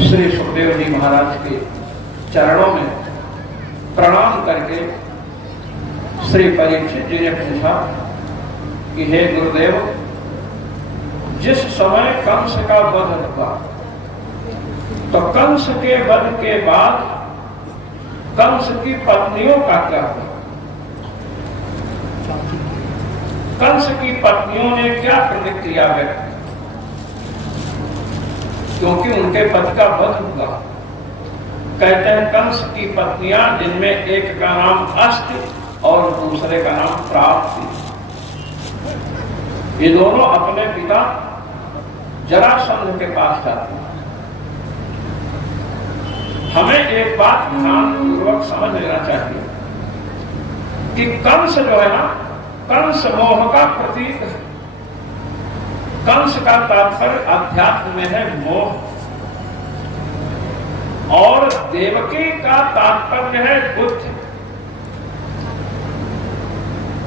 श्री सुखदेव जी महाराज के चरणों में प्रणाम करके श्री परीक्षित जी ने पूछा कि हे गुरुदेव, जिस समय कंस का वध हुआ तो कंस के वध के बाद कंस की पत्नियों का क्या हुआ? कंस की पत्नियों ने क्या प्रतिक्रिया व्यक्त, क्योंकि उनके पति का वध हुआ। कहते हैं कंस की पत्नियां, जिनमें एक का नाम अस्त और दूसरे का नाम प्राप्ति, ये दोनों अपने पिता जरासंध के पास जाते हैं। हमें एक बात ध्यानपूर्वक समझ लेना चाहिए कि कंस जो है ना, कंस मोह का प्रतीक है। कंस का तात्पर्य अध्यात्म में है मोह, और देवकी का तात्पर्य है बुद्धि,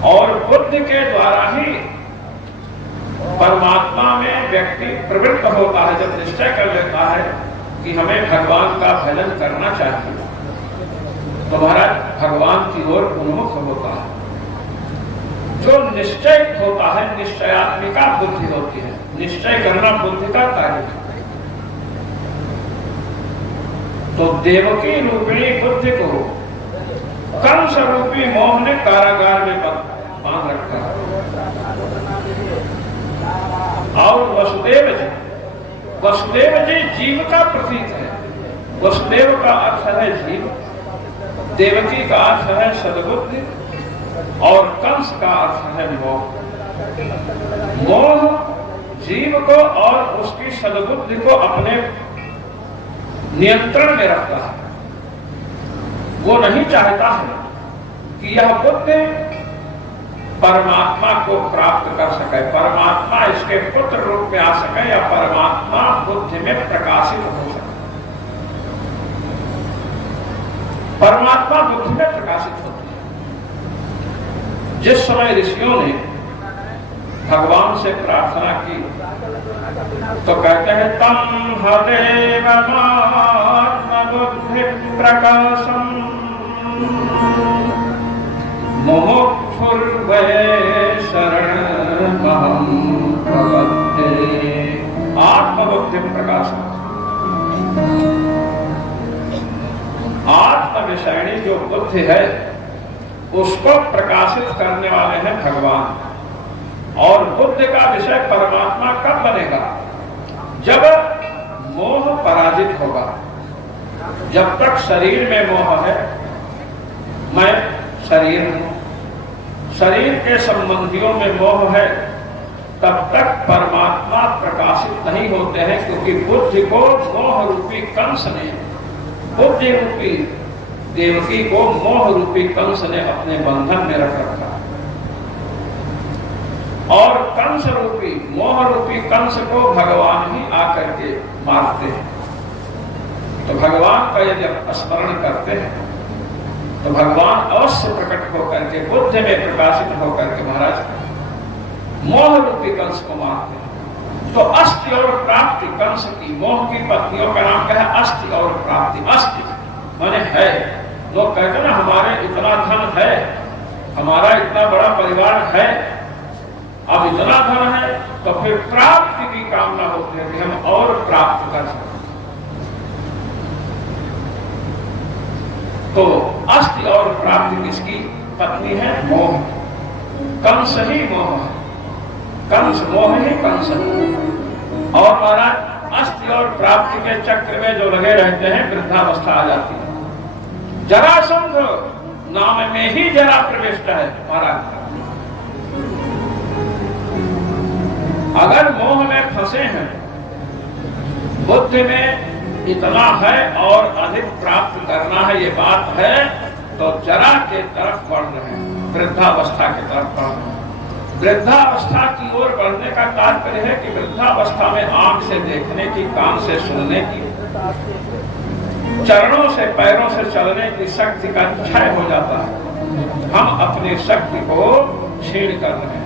और बुद्धि के द्वारा ही परमात्मा में व्यक्ति प्रवृत्त होता है। जब निश्चय कर लेता है कि हमें भगवान का भजन करना चाहिए, तो महाराज भगवान की ओर उन्मुख होता है। जो निश्चय होता है, निश्चयात्मिका बुद्धि होती है। निश्चय करना बुद्धि का कार्य है। तो देवकी रूपिणी बुद्धि को कंस रूपी मोह ने कारागार में बांध रखा है। और वसुदेव जी जीव का प्रतीक है। वसुदेव का अर्थ है जीव, देवकी का अर्थ है सद्बुद्धि, और कंस का अर्थ है मोह। मोह जीव को और उसकी सद्बुद्धि को अपने नियंत्रण में रखता है। वो नहीं चाहता है कि यह बुद्धि परमात्मा को प्राप्त कर सके, परमात्मा इसके पुत्र रूप में आ सके या परमात्मा बुद्धि में प्रकाशित हो सके। परमात्मा बुद्धि में प्रकाशित होती है। जिस समय ऋषियों ने भगवान से प्रार्थना की तो कहते हैं तम हदेव बुद्धि प्रकाशम मुमुक्षुर्वै शरणमहं प्रपद्ये। आत्मबुद्धि प्रकाशम, आत्म विषयणी जो बुद्धि है उसको प्रकाशित करने वाले हैं भगवान। और बुद्धि का विषय परमात्मा कब बनेगा? जब मोह पराजित होगा। जब तक शरीर में मोह है, मैं शरीर हूं, शरीर के संबंधियों में मोह है, तब तक परमात्मा प्रकाशित नहीं होते हैं, क्योंकि बुद्धि को मोह रूपी कंस ने, बुद्धि रूपी देवकी को मोह रूपी कंस ने अपने बंधन में रख रखा। और कंस रूपी, मोह रूपी कंस को भगवान ही आकर के मारते हैं। तो भगवान का यदि स्मरण करते हैं तो भगवान अवश्य प्रकट होकर के बुद्धि में प्रकाशित होकर के महाराज मोह रूपी कंस को मारते हैं। तो अस्थि और प्राप्ति कंस की, मोह की पत्नियों का नाम क्या है? अस्थि और प्राप्ति। अस्थि माने है, लोग कहते हैं ना हमारे इतना धन है, हमारा इतना बड़ा परिवार है, अब इतना धन है, तो फिर प्राप्ति की कामना होती है कि हम और प्राप्त कर सकें। तो अस्थि और प्राप्ति किसकी पत्नी है? मोह। कंस ही मोह है, कंस मोह ही कंस है। और महाराज अस्थि और प्राप्ति के चक्र में जो लगे रहते हैं, वृद्धावस्था आ जाती है। जरासंध नाम में ही जरा प्रविष्ट है महाराज। अगर मोह में फंसे हैं, बुद्धि में इतना है और अधिक प्राप्त करना है, ये बात है, तो जरा के तरफ बढ़ रहे हैं, वृद्धावस्था की तरफ बढ़ रहे हैं। वृद्धावस्था की ओर बढ़ने का तात्पर्य है कि वृद्धावस्था में आंख से देखने की, कान से सुनने की, चरणों से पैरों से चलने की शक्ति का क्षय हो जाता है। हम अपनी शक्ति को क्षीण कर रहे हैं।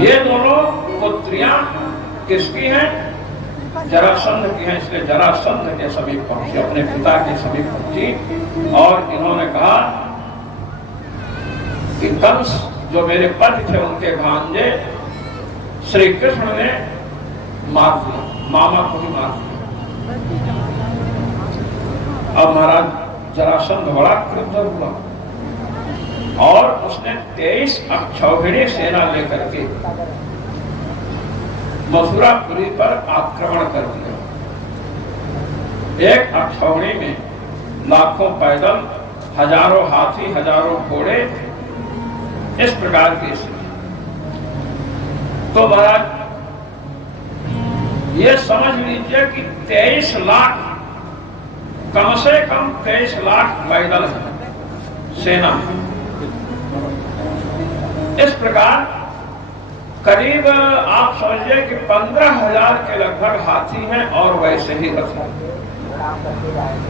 ये दोनों पुत्रियां किसकी हैं? जरासंध की हैं। इसलिए जरासंध के समीप पहुंची, अपने पिता के समीप पहुंची और इन्होंने कहा कि कंस जो मेरे पति थे, उनके भांजे श्री कृष्ण ने मार दिया, मामा को ही मार दिया। अब महाराज जरासंध बड़ा क्रुद्ध हुआ और उसने 23 अक्षौहिणी सेना लेकर के मथुरापुरी पर आक्रमण कर दिया। एक अक्षौहिणी में लाखों पैदल, हजारों हाथी, हजारों घोड़े, इस प्रकार की स्थिति। तो महाराज ये समझ लीजिए कि 23 लाख, कम से कम 23 लाख पैदल है सेना। इस प्रकार करीब आप समझिए कि 15,000 के लगभग हाथी हैं और वैसे ही रथ हैं।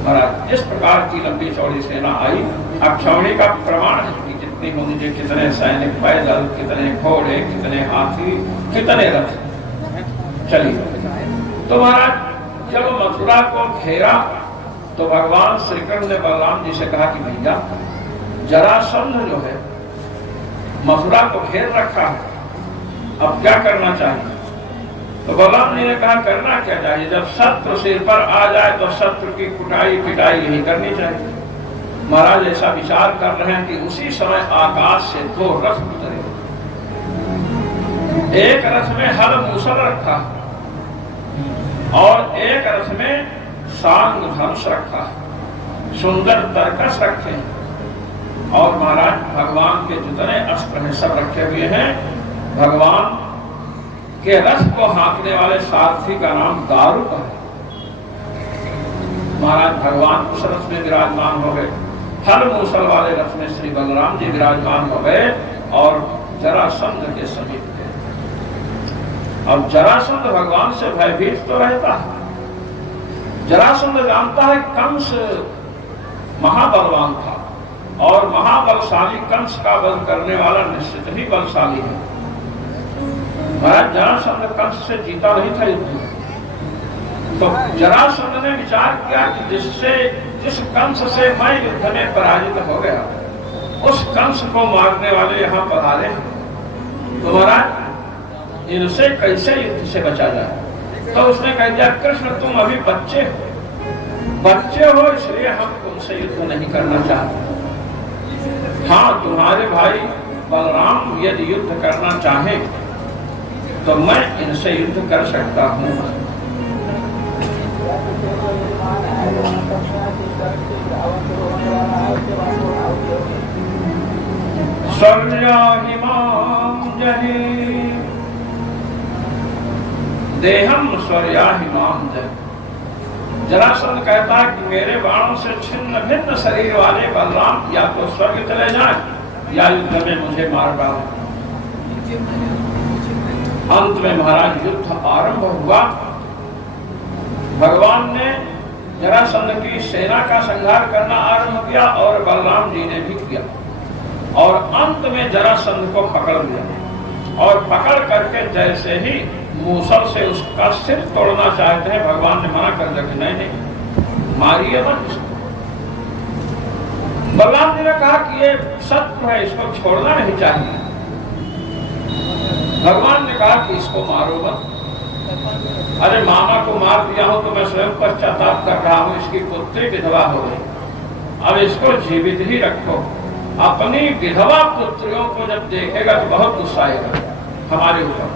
महाराज इस प्रकार की लंबी चौड़ी सेना आई। अक्षौहिणी का प्रमाण है कि जितनी होनी, कितने सैनिक पैदल, कितने घोड़े, कितने हाथी, कितने रथ। चलिए, तो महाराज जब मथुरा को घेरा तो भगवान श्री कृष्ण ने बलराम जी से कहा कि भैया जरासंध जो है मथुरा को घेर रखा है, अब क्या करना चाहिए? तो बलराम जी ने कहा करना क्या चाहिए? जब शत्रु सिर पर आ जाए तो शत्रु की कुटाई पिटाई यही करनी चाहिए। महाराज ऐसा विचार कर रहे हैं कि उसी समय आकाश से 2 रथ उतरे। एक रथ में हल मूसल रखा और एक रथ में सांग धनुष रखा, सुंदर तरकस रखे और महाराज भगवान के जितने अस्त्र हैं सब रखे हुए हैं। भगवान के रथ को हाँकने वाले सारथी का नाम दारुक है। महाराज भगवान उस रथ में विराजमान हो गए। फल मूसल वाले रथ में श्री बलराम जी विराजमान हो गए और जरासंध के समीप गए। अब जरासंध भगवान से भयभीत तो रहता है। जरासंध जानता है कंस महाबलवान था और महाबलशाली कंस का वध करने वाला निश्चित ही बलशाली है। महाराज जरासंध कंस से जीता नहीं था युद्ध। तो जरासंध ने विचार किया कि जिस कंस से मैं युद्ध में पराजित हो गया उस कंस को मारने वाले यहाँ पधारे, तो महाराज इनसे कैसे युद्ध से बचा जाए। तो उसने कह दिया कृष्ण तुम अभी बच्चे हो इसलिए हम तुमसे युद्ध नहीं करना चाहते। हाँ तुम्हारे भाई बलराम यदि युद्ध करना चाहे तो मैं इनसे युद्ध कर सकता हूँ। देहम स्वर्याहिमाम जय। जरासंध कहता है कि मेरे बाणों से छिन्न भिन्न शरीर वाले बलराम या तो स्वर्ग चले जाएं या युद्ध में मुझे मार डालें। अंत में महाराज युद्ध आरंभ हुआ। भगवान ने जरासंध की सेना का संहार करना आरंभ किया और बलराम जी ने भी किया और अंत में जरासंध को पकड़ लिया और पकड़ करके जैसे ही मूसल से उसका सिर तोड़ना चाहते हैं, भगवान ने मना कर दिया कि नहीं मारिए मत इसको। बलराम जी ने कहा कि ये सत्य है, इसको छोड़ना नहीं चाहिए। भगवान ने कहा कि इसको मारो मत। अरे मामा को मार दिया हूं तो मैं स्वयं पश्चाताप कर रहा हूं, इसकी पुत्री विधवा हो गई, अब इसको जीवित ही रखो। अपनी विधवा पुत्रियों को जब देखेगा तो बहुत गुस्सा आएगा हमारे ऊपर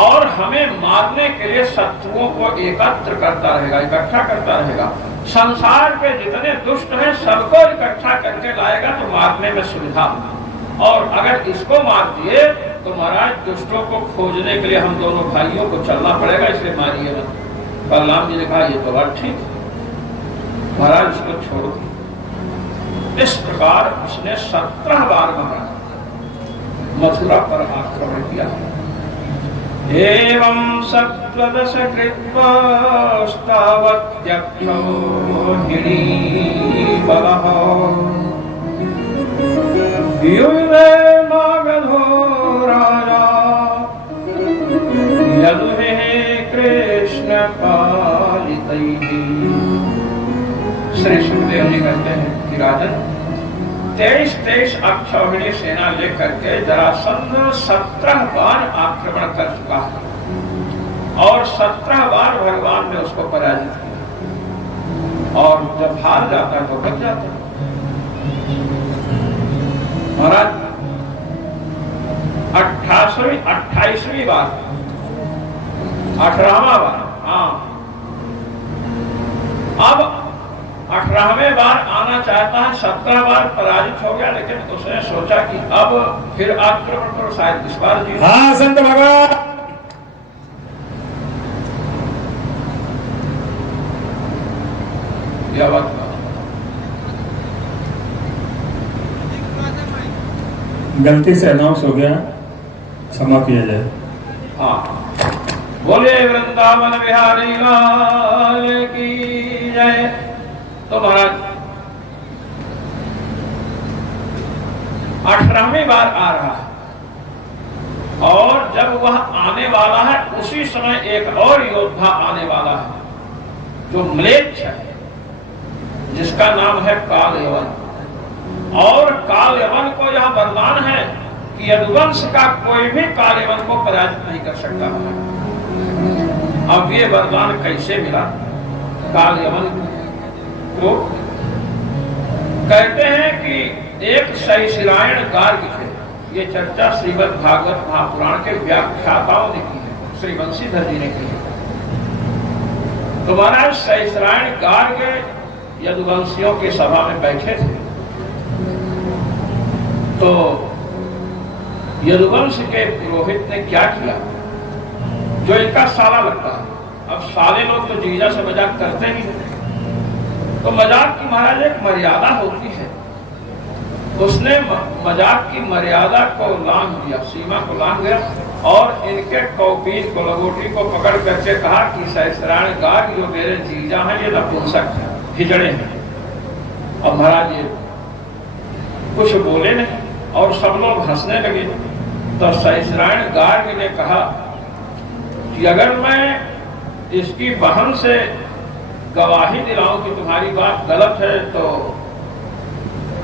और हमें मारने के लिए शत्रुओं को एकत्र करता रहेगा, इकट्ठा करता रहेगा। संसार के जितने दुष्ट हैं सबको इकट्ठा करके लाएगा तो मारने में सुविधा। और अगर इसको मार दिए तो महाराज दुष्टों को खोजने के लिए हम दोनों भाइयों को चलना पड़ेगा, इसलिए मारिए मत। बलराम जी ने कहा ये तो बात ठीक है महाराज, इसको छोड़ो। इस प्रकार उसने 17 बार महाराज मथुरा पर आक्रमण किया। एवं सप्तदश कृत्वा स्तावत्यक्षो हिड़ीबलः युवे मागधो राजा यदुहे कृष्ण पालितैः। श्री सुखदेव जी कहते हैं कि राजन 23 अक्षौहिणी सेना लेकर के जरासंध 17 बार आक्रमण कर चुका है और 17 बार भगवान ने उसको पराजित किया और जब हार जाता है तो बच जाता है। महाराज 28वीं बार 18वां बार, हाँ अब 18वें बार आना चाहता है। 17 बार पराजित हो गया, लेकिन उसने सोचा कि अब फिर आक्रमण करो, शायद इस बार जीत। हाँ संत भगवान यह बात गलती से अनाउंस हो गया, क्षमा किया जाए। हाँ बोले वृंदावन बिहारी लाल की जय। तो महाराज 18वीं बार आ रहा है और जब वह आने वाला है उसी समय एक और योद्धा आने वाला है जो म्लेच्छ है, जिसका नाम है कालयवन। और कालयवन को यह वरदान है कि यदुवंश का कोई भी कालयवन को पराजित नहीं कर सकता। अब ये वरदान कैसे मिला कालयवन को? कहते हैं कि एक सैशिरायण गार्ग थे, ये चर्चा श्रीमद् भागवत महापुराण के व्याख्याताओं ने की है, श्री बंशीधर जी ने की है। तो महाराज सैशिरायण गार्ग यदुवंशियों की सभा में बैठे थे तो यदुवंश के पुरोहित ने क्या किया, जो इनका साला लगता है। अब साले लोग तो जीजा से मजाक करते ही हैं, तो मजाक की महाराज एक मर्यादा होती है। उसने मजाक की मर्यादा को लांघ दिया, सीमा को लांघ गया और इनके कौपीन को, लंगोटी को पकड़ करके कहा कि सहस्राण गार्ग जो मेरे जीजा हैं ये नपुंसक हैं, हिजड़े हैं। और महाराज ये कुछ बोले नहीं और सब लोग हंसने लगे। तो सहस्राण गार्ग ने कहा कि अगर मैं इसकी बहन से गवाही दिलाऊं कि तुम्हारी बात गलत है तो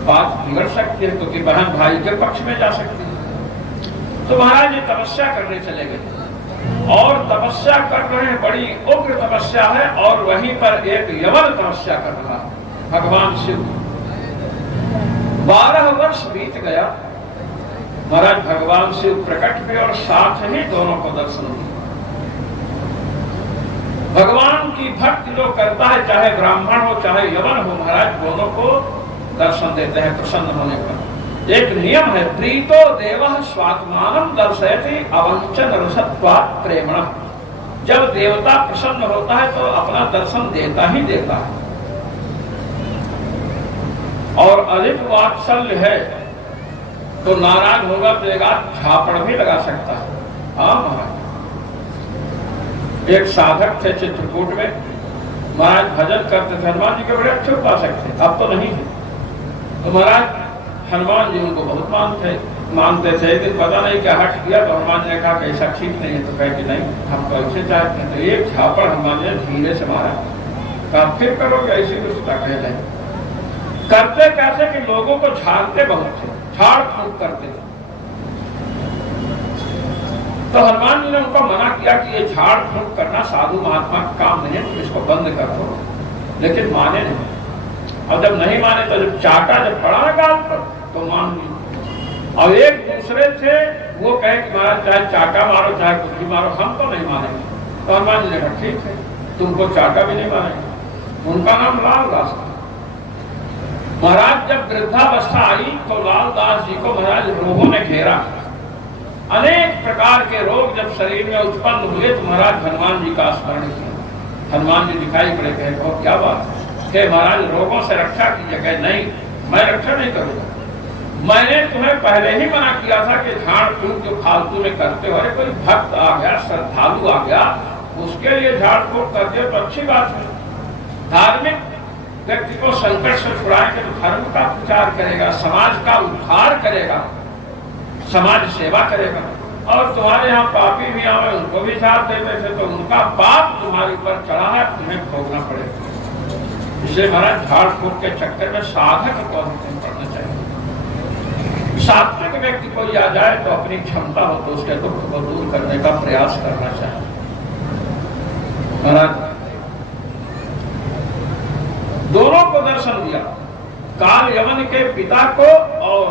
बात बिगड़ सकती है, क्योंकि बहन भाई के पक्ष में जा सकती है। तो महाराज ये तपस्या करने चले गए और तपस्या कर रहे हैं, बड़ी उग्र तपस्या है। और वहीं पर एक यवन तपस्या कर रहा है भगवान शिव। 12 वर्ष बीत गया, महाराज भगवान शिव प्रकट हुए और साथ ही दोनों को दर्शन दिया। भगवान की भक्ति जो करता है, चाहे ब्राह्मण हो चाहे यवन हो, महाराज दोनों को दर्शन देते हैं प्रसन्न होने पर। एक नियम है, प्रीतो देवः स्वात्मानं दर्शयति अवंचन रसत्वात् प्रेमणः। जब देवता प्रसन्न होता है तो अपना दर्शन देता ही देता है। और अधिक वात्सल्य है तो नाराज होगा तो एक झापड़ भी लगा सकता है। हाँ महाराज, एक साधक थे चित्रकूट में, महाराज भजन करते थे, हनुमान जी के बड़े अच्छे उपासक थे, अब तो नहीं है। तो महाराज हनुमान जी उनको बहुत मानते थे। एक दिन पता नहीं क्या हट किया तो हनुमान जी ने कहा कि ऐसा ठीक नहीं है। तो कहे कि नहीं, हम तो ऐसे चाहते हैं। तो एक झापड़ हनुमान जी ने धीरे से मारा। कहा फिर करोगे ऐसी कुछ कह रहे करते कैसे कि लोगों को झाड़ते बहुत थे, झाड़ फूक करते थे। तो हनुमान जी ने उनको मना किया कि ये झाड़ फूक करना साधु महात्मा का काम नहीं है, तुम इसको बंद कर दो। लेकिन माने नहीं। और जब नहीं माने तो जब चाटा जब पड़ा ना गाल पर तो मान ली। और एक दूसरे से वो कहे कि महाराज चाहे चाटा मारो चाहे कुछ भी मारो, हम तो नहीं मानेंगे। तो हनुमान जी ने कहा ठीक है, तुमको चाटा भी नहीं मानेंगे। उनका नाम लाल दास था। महाराज जब वृद्धावस्था आई तो लाल दास जी को महाराज रोगों ने घेरा। अनेक प्रकार के रोग जब शरीर में उत्पन्न हुए तो महाराज हनुमान जी का स्मरण किया। हनुमान जी दिखाई पड़े, कहे क्या बात है कि महाराज रोगों से रक्षा कीजिए। कहे नहीं, मैं रक्षा नहीं करूंगा। मैंने तुम्हें पहले ही मना किया था कि झाड़ फूक जो फालतू में करते हो, अरे कोई भक्त आ गया, श्रद्धालु आ गया, उसके लिए झाड़ फूक कर दिया तो अच्छी बात है। धार्मिक व्यक्ति को संकट से छुड़ाएंगे तो धर्म का प्रचार करेगा, समाज का उद्धार करेगा, समाज सेवा करेगा। और तुम्हारे यहाँ पापी भी आवे, उनको भी साथ देते थे तो उनका पाप तुम्हारे ऊपर चढ़ा है, तुम्हें भोगना पड़ेगा। इसलिए महाराज झाड़ फूक के चक्कर में साधक को अनुकूल करना चाहिए। सात्विक व्यक्ति कोई आ जाए तो अपनी क्षमता हो तो उसके दुख को दूर करने का प्रयास करना चाहिए। महाराज दोनों को दर्शन दिया, काल यवन के पिता को और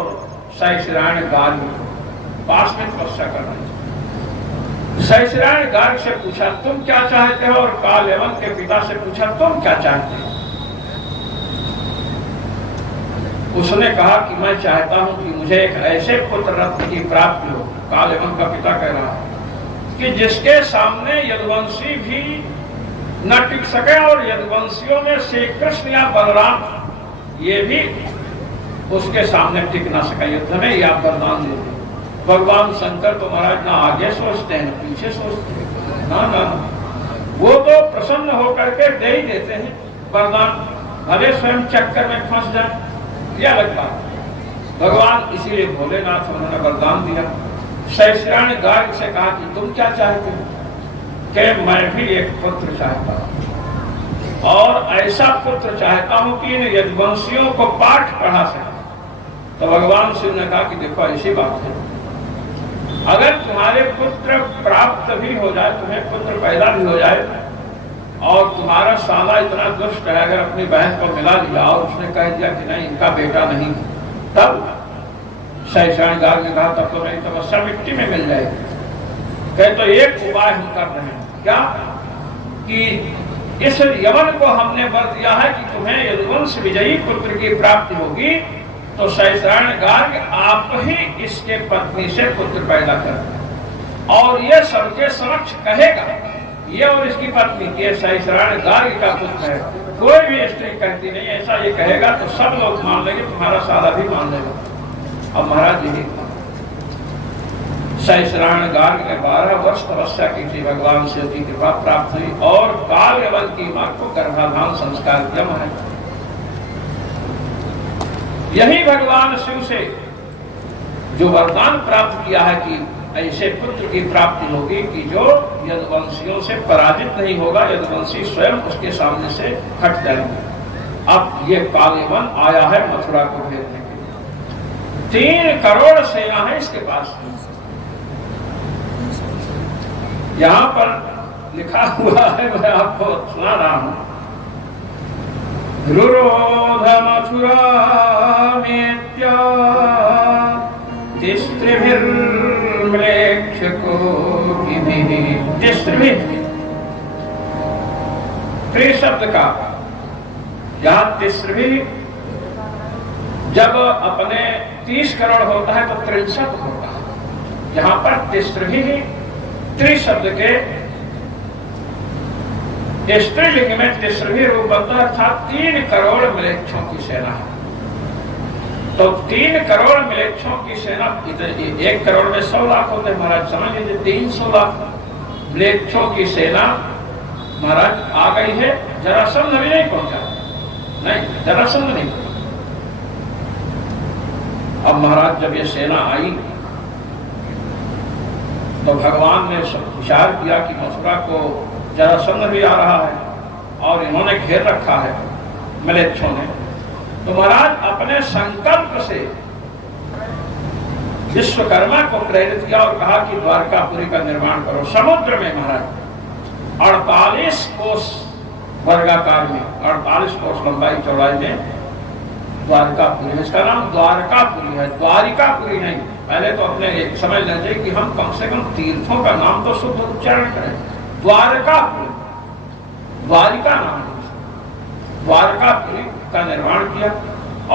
सहस्राण गार्ग को। पास में तपस्या कर रहे। सहस्राण गार्ग से पूछा तुम क्या चाहते हो, और काल यवन के पिता से पूछा तुम क्या चाहते हो। उसने कहा कि मैं चाहता हूं कि मुझे एक ऐसे पुत्र रत्न की प्राप्ति हो। काल यवन का पिता कह रहा है कि जिसके सामने यदुवंशी भी न टिक सके, और यदुवंशियों में श्री कृष्ण या बलराम ये भी उसके सामने टिक ना सके युद्ध में, या वरदान देते। भगवान शंकर तो महाराज ना आगे सोचते हैं ना पीछे सोचते हैं, ना ना वो तो प्रसन्न होकर के दे ही देते हैं वरदान, भले स्वयं चक्कर में फंस जाए, यह लगता है। भगवान इसीलिए भोलेनाथ उन्होंने वरदान दिया। सहस्राण गार्ग से कहा कि तुम क्या चाहते हो। कि मैं भी एक पुत्र चाहता हूं, और ऐसा पुत्र चाहता हूं कि इन यदुवंशियों को पाठ पढ़ा सके। तो भगवान शिव ने कहा कि देखो ऐसी बात है, अगर तुम्हारे पुत्र प्राप्त भी हो जाए, तुम्हें पुत्र पैदा भी हो जाए, और तुम्हारा साला इतना दुष्ट है, अगर अपनी बहन को मिला लिया और उसने कह दिया कि नहीं इनका बेटा नहीं, तब सहस्राण गार्ग ने कहा तब तो नहीं, तपस्या मिट्टी में मिल जाएगी। कहे तो एक उपाय हम कर रहे हैं, क्या कि इस यवन को हमने वर दिया है कि तुम्हें यदुवंश विजयी पुत्र की प्राप्ति होगी, तो सहस्राण गार्ग आप ही इसके पत्नी से पुत्र पैदा कर, और ये सबके समक्ष कहेगा, ये और इसकी पत्नी के सहस्राण गार्ग का पुत्र है। कोई भी स्त्री कहती नहीं, ऐसा ये कहेगा तो सब लोग मान लेंगे, तुम्हारा साला भी मान लेगा। अब महाराज यही सहस्राण गार्ग में 12 वर्ष तपस्या की थी, भगवान शिव की कृपा प्राप्त हुई और काल्यवन की मां को गर्भाधान संस्कार किया महाराज। यही भगवान शिव से जो वरदान प्राप्त किया है कि ऐसे पुत्र की प्राप्ति होगी कि जो यदुवंशियों से पराजित नहीं होगा, यदुवंशी स्वयं उसके सामने से हट जाएंगे। अब ये काल्यवन आया है मथुरा को घेरने के लिए। 3 करोड़ सेना है इसके पास। यहां पर लिखा हुआ है, मैं आपको सुना रहा हूं। रुरोध मथुरा मेत्या तिस्त्रिभिर्म्लेच्छको त्रि शब्द का यहां तिस्त्रिभि जब अपने 30 करोड़ होता है तो 63 होता है। यहां पर तिस्त्रिभि त्रि शब्द के स्त्रीलिंग में तिस्त्रिभि रूप बनता है, अर्थात 3 करोड़ म्लेच्छों की सेना है। तो 3 करोड़ म्लेच्छों की सेना, 1 करोड़ में 100 लाख होते हैं महाराज, समझ लीजिए 300 लाख म्लेच्छों की सेना महाराज आ गई है। जरासंध भी नहीं पहुंचा, नहीं जरासंध नहीं पहुंचा। अब महाराज जब ये सेना आई तो भगवान ने विचार किया कि मथुरा को जरासंध भी आ रहा है और इन्होंने घेर रखा है म्लेच्छों ने। तो महाराज अपने संकल्प से विश्वकर्मा को प्रेरित किया और कहा कि द्वारकापुरी का निर्माण करो। समुद्र में महाराज 48 कोस वर्गाकार में, 48 कोस लंबाई चौड़ाई में द्वारकापुरी, इसका नाम द्वारकापुरी है, द्वारिकापुरी नहीं। पहले तो अपने एक समझ लेना चाहिए कि हम कम से कम तीर्थों का नाम तो शुद्ध उच्चारण करें। द्वारकापुरी, द्वारिका नाम, द्वारकापुरी का निर्माण किया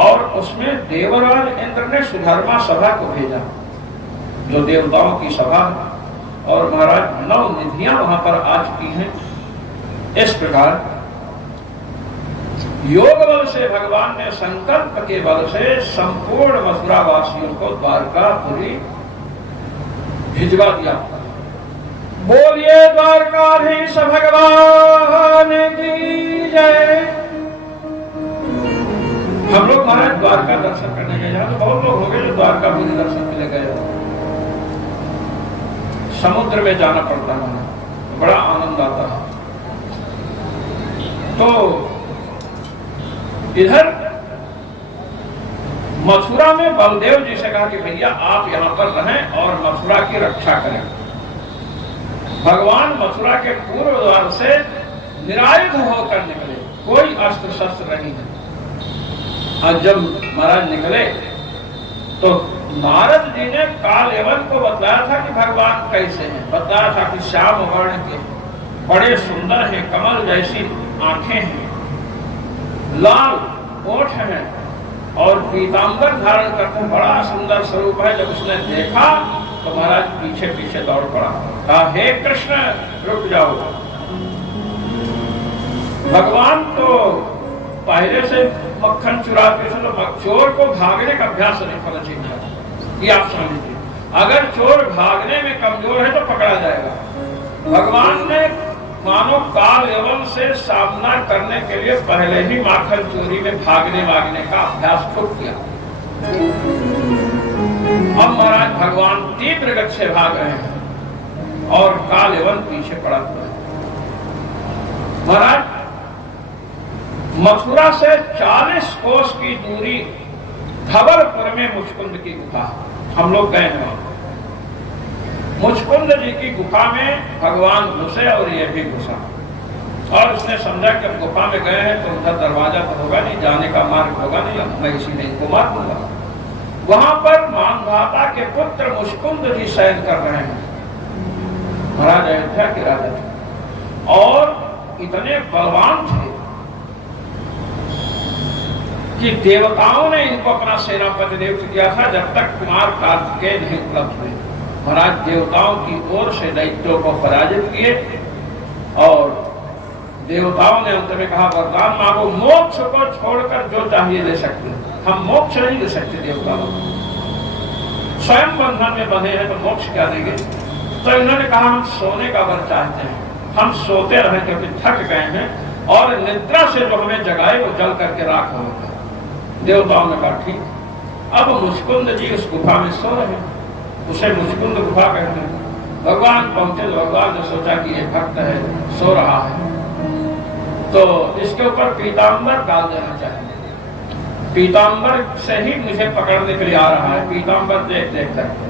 और उसमें देवराज इंद्र ने सुधर्मा सभा को भेजा, जो देवताओं की सभा, और महाराज 9 निधियां वहां पर आ चुकी हैं। इस प्रकार योग बल से भगवान ने संकल्प के बल से संपूर्ण मथुरा वासियों को द्वारकापुरी भिजवा दिया। बोलिए द्वारकाधीश भगवान की जय। हम लोग महाराज द्वारका दर्शन करने गए, यहाँ तो बहुत लोग हो गए जो द्वारकापुरी दर्शन के लिए गए। समुद्र में जाना पड़ता है, बड़ा आनंद आता है। तो इधर मथुरा में बलदेव जी से कहा कि भैया आप यहां पर रहें और मथुरा की रक्षा करें। भगवान मथुरा के पूर्व द्वार से निरायुध होकर निकले, कोई अस्त्र शस्त्र नहीं है। और जब महाराज निकले तो नारद जी ने काल्यवन को बताया था कि भगवान कैसे हैं। बताया था कि श्याम वर्ण के, बड़े सुंदर हैं, कमल जैसी आंखें हैं, लाल ओठ है और पीतांबर धारण करते, बड़ा सुंदर स्वरूप है। जब उसने देखा तो महाराज पीछे पीछे दौड़ पड़ा, कहा हे कृष्ण रुक जाओ। भगवान तो पहले से मक्खन चुराते थे, तो चोर को भागने का अभ्यास नहीं होना चाहिए, ये आप समझिए। अगर चोर भागने में कमजोर है तो पकड़ा जाएगा। भगवान ने मानो काल्यवन से सामना करने के लिए पहले ही माखन चोरी में भागने का अभ्यास खूब किया। अब महाराज भगवान तीव्र गति से भाग रहे हैं और काल्यवन पीछे पड़ा हुआ है। महाराज मथुरा से 40 कोस की दूरी धवलपुर में मुचकुंद की गुफा, हम लोग गए हैं। मुचकुंद जी की गुफा में भगवान घुसे और ये भी घुसा, और उसने समझा कि अब गुफा में गए हैं तो उधर दरवाजा तो होगा नहीं, जाने का मार्ग होगा नहीं, मैं इसी नहीं को मार दूंगा। वहां पर मानधाता के पुत्र मुचकुंद जी शयन कर रहे हैं, महाराज अयोध्या के राजा थे और इतने बलवान थे कि देवताओं ने इनको अपना सेनापति नियुक्त किया था जब तक कुमार कार्तिकेय नहीं उपलब्ध हुए। महाराज देवताओं की ओर से दैत्यों को पराजित किए और देवताओं ने अंत में कहा वरदान मांगो, मोक्ष को छोड़कर जो चाहिए दे सकते हैं, हम मोक्ष नहीं दे सकते देवताओं को। स्वयं बंधन में बंधे हैं तो मोक्ष क्या देंगे? तो इन्होंने कहा हम सोने का वर चाहते हैं, हम सोते रहे क्योंकि थक गए हैं और निद्रा से जो हमें जगाए वो जल करके राख हो गए। देवताओं ने कहा ठीक। अब मुचकुंद जी उस गुफा में सो रहे हैं, उसे मुचकुंद गुफा कहते हैं। भगवान पहुंचे तो भगवान ने सोचा कि ये भक्त है, सो रहा है, तो इसके ऊपर पीताम्बर डाल देना चाहिए। पीताम्बर से ही मुझे पकड़ने के लिए आ रहा है, पीताम्बर देख देख करके,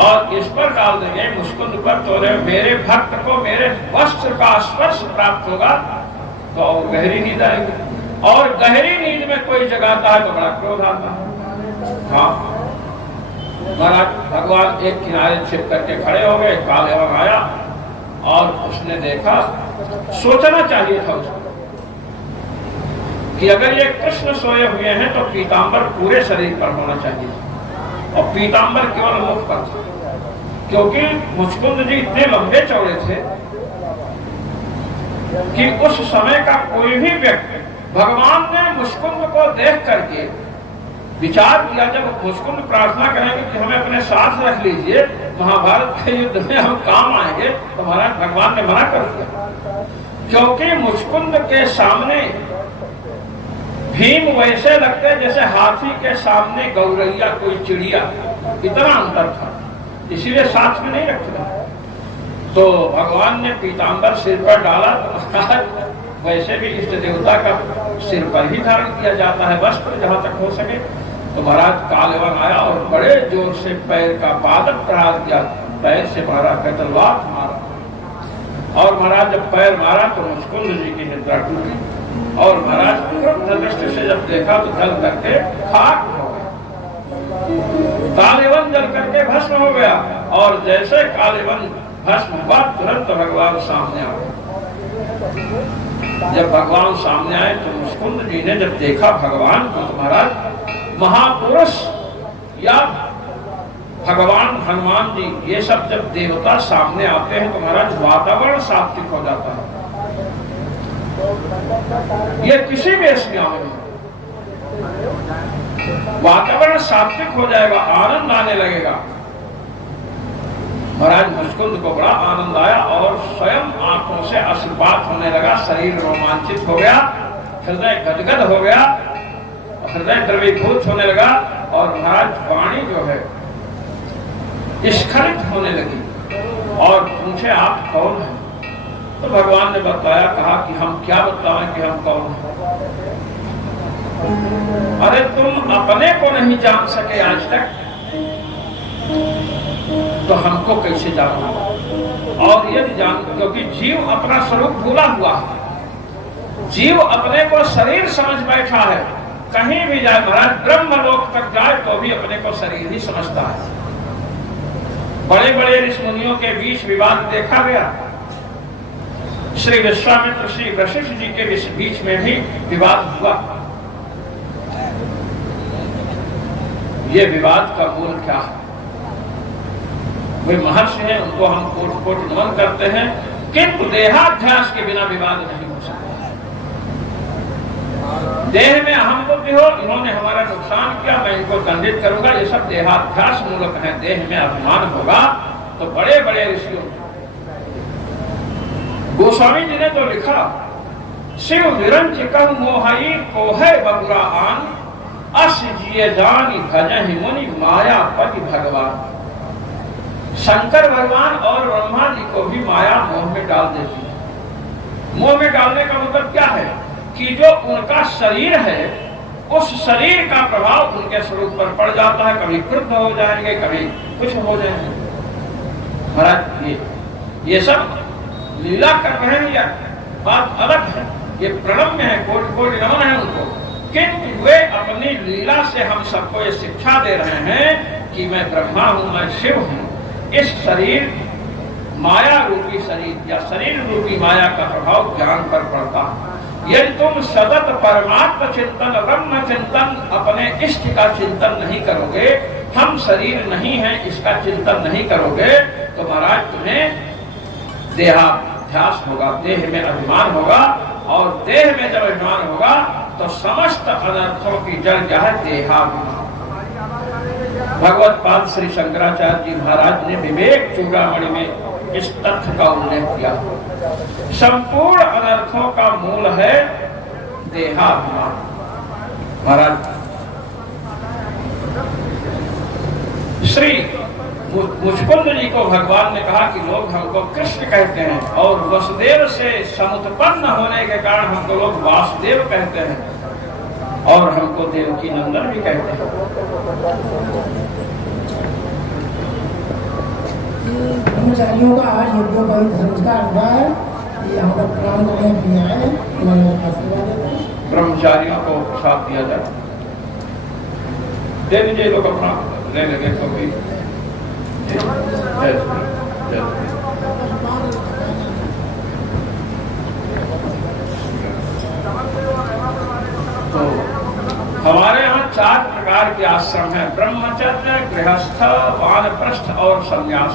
और इस पर डाल देंगे मुचकुंद पर, तो मेरे भक्त को मेरे वस्त्र का स्पर्श प्राप्त होगा तो और गहरी नींद आएगी, और गहरी नींद में कोई जगाता है तो बड़ा क्रोध आता है। हाँ महाराज, भगवान एक किनारे छिप करके खड़े हो गए, काल एवं आया और उसने देखा, सोचना चाहिए था उसको कि अगर ये कृष्ण सोए हुए हैं तो पीताम्बर पूरे शरीर पर होना चाहिए और पीताम्बर केवल मुख पर था, क्योंकि मुचकुंद जी इतने लंबे चौड़े थे कि उस समय का कोई भी व्यक्ति, भगवान ने मुचकुंद को देख करके विचार किया, जब मुचकुंद प्रार्थना करेंगे कि हमें अपने साथ रख लीजिए, महाभारत के युद्ध में हम काम आएंगे, तो महाराज भगवान ने मना कर दिया, क्योंकि मुचकुंद के सामने भीम वैसे लगते जैसे हाथी के सामने गौरैया कोई चिड़िया, इतना अंतर था, इसीलिए साथ में नहीं रखते। तो भगवान ने पीताम्बर सिर पर डाला, तो वैसे भी इष्ट देवता का सिर पर ही धारण किया जाता है वस्त्र, जहां तक हो सके। तो महाराज कालवन आया और बड़े जोर से पैर का पादप प्रहार किया, पैर से मारा, कतलवार मारा, और महाराज जब पैर मारा तो मुचकुंद जी की निद्रा टूटी, और महाराज क्रुद्ध दृष्टि से जब देखा तो जल करके खाक हो गया, कालेवन जल करके भस्म हो गया, और जैसे कालेवन भस्म हुआ तुरंत भगवान सामने आ गए। जब भगवान सामने आए तो मुचकुंद जी ने जब देखा भगवान को, तो महाराज महापुरुष या भगवान हनुमान जी, ये सब जब देवता सामने आते हैं तो महाराज वातावरण सात्विक हो जाता है। ये किसी वेश में आए, वातावरण सात्विक हो जाएगा, आनंद आने लगेगा। महाराज मुचकुंद को बड़ा आनंद आया और स्वयं आंखों से अश्रुपात होने लगा, शरीर रोमांचित हो गया, हृदय गदगद हो गया, हृदय द्रवीभूत होने लगा, और महाराज वाणी जो है स्खलित होने लगी, और पूछे आप कौन हैं? तो भगवान ने बताया, कहा कि हम क्या बताएं कि हम कौन हैं? अरे तुम अपने को नहीं जान सके आज तक, तो हमको कैसे जानो? और यदि जान, क्योंकि जीव अपना स्वरूप भूला हुआ है, जीव अपने को शरीर समझ बैठा है, कहीं भी जाए महाराज, ब्रह्मलोक तक जाए तो भी अपने को शरीर ही समझता है। बड़े बड़े ऋषि मुनियों के बीच विवाद देखा गया, श्री विश्वामित्र श्री वशिष्ठ जी के बीच में भी विवाद हुआ। ये विवाद का मूल क्या है? वे महर्षि हैं, उनको हम कोटि कोटि नमन करते हैं, किंतु देहाध्यास के बिना विवाद नहीं हो सकता। देह में अहम बुद्धि हो, इन्होंने हमारा नुकसान किया, मैं इनको दंडित करूंगा, ये सब देहाध्यास मूलक है। देह में अभिमान होगा तो बड़े बड़े ऋषियों, गोस्वामी जी ने तो लिखा, शिव विरंच कहु मोहाई को है बबुरा आन, अस जिये जानी भजहि मुनि मायापति भगवान। शंकर भगवान और ब्रह्मा जी को भी माया मोह में डाल देती है। मोह में डालने का मतलब क्या है कि जो उनका शरीर है, उस शरीर का प्रभाव उनके स्वरूप पर पड़ जाता है, कभी क्रुद्ध हो जाएंगे, कभी कुछ हो जाएंगे। महाराज ये सब लीला कर रहे हैं, या बात अलग है, ये प्रणम्य है, कोटि कोटि नमन है उनको, किंतु वे अपनी लीला से हम सबको ये शिक्षा दे रहे हैं कि मैं ब्रह्मा हूं, मैं शिव हूं। इस शरीर माया रूपी शरीर या शरीर रूपी माया का प्रभाव ज्ञान पर पड़ता है। यदि तुम सतत परमात्मा चिंतन, ब्रह्म चिंतन, अपने इष्ट का चिंतन नहीं करोगे, हम शरीर नहीं है इसका चिंतन नहीं करोगे, तो महाराज तुम्हें देहाध्यास होगा, देह में अभिमान होगा, और देह में जब अभिमान होगा तो समस्त अनर्थों की जड़ क्या है? देहाभिमान। भगवत पाद श्री शंकराचार्य जी महाराज ने विवेक चूड़ामणि में इस तथ्य का उल्लेख किया। संपूर्ण अनर्थों का मूल है देहाभिमान। महाराज श्री मुचकुंद जी को भगवान ने कहा कि लोग हमको कृष्ण कहते हैं और वसुदेव से समुत्पन्न होने के कारण हमको लोग वासुदेव कहते हैं और हमको देवकी नंदन भी कहते हैं। ब्रह्मचारियों का आज यज्ञोपवीत संस्कार हुआ है। यहाँ पर प्रणाम करने के लिए आए हैं। ब्रह्मचारियों को साथ दिया जाए, दे दीजिए लोग अपना ले लगे तो भी तो हमारे यहाँ 4 प्रकार के आश्रम हैं, ब्रह्मचर्य, गृहस्थ, वानप्रस्थ और संन्यास।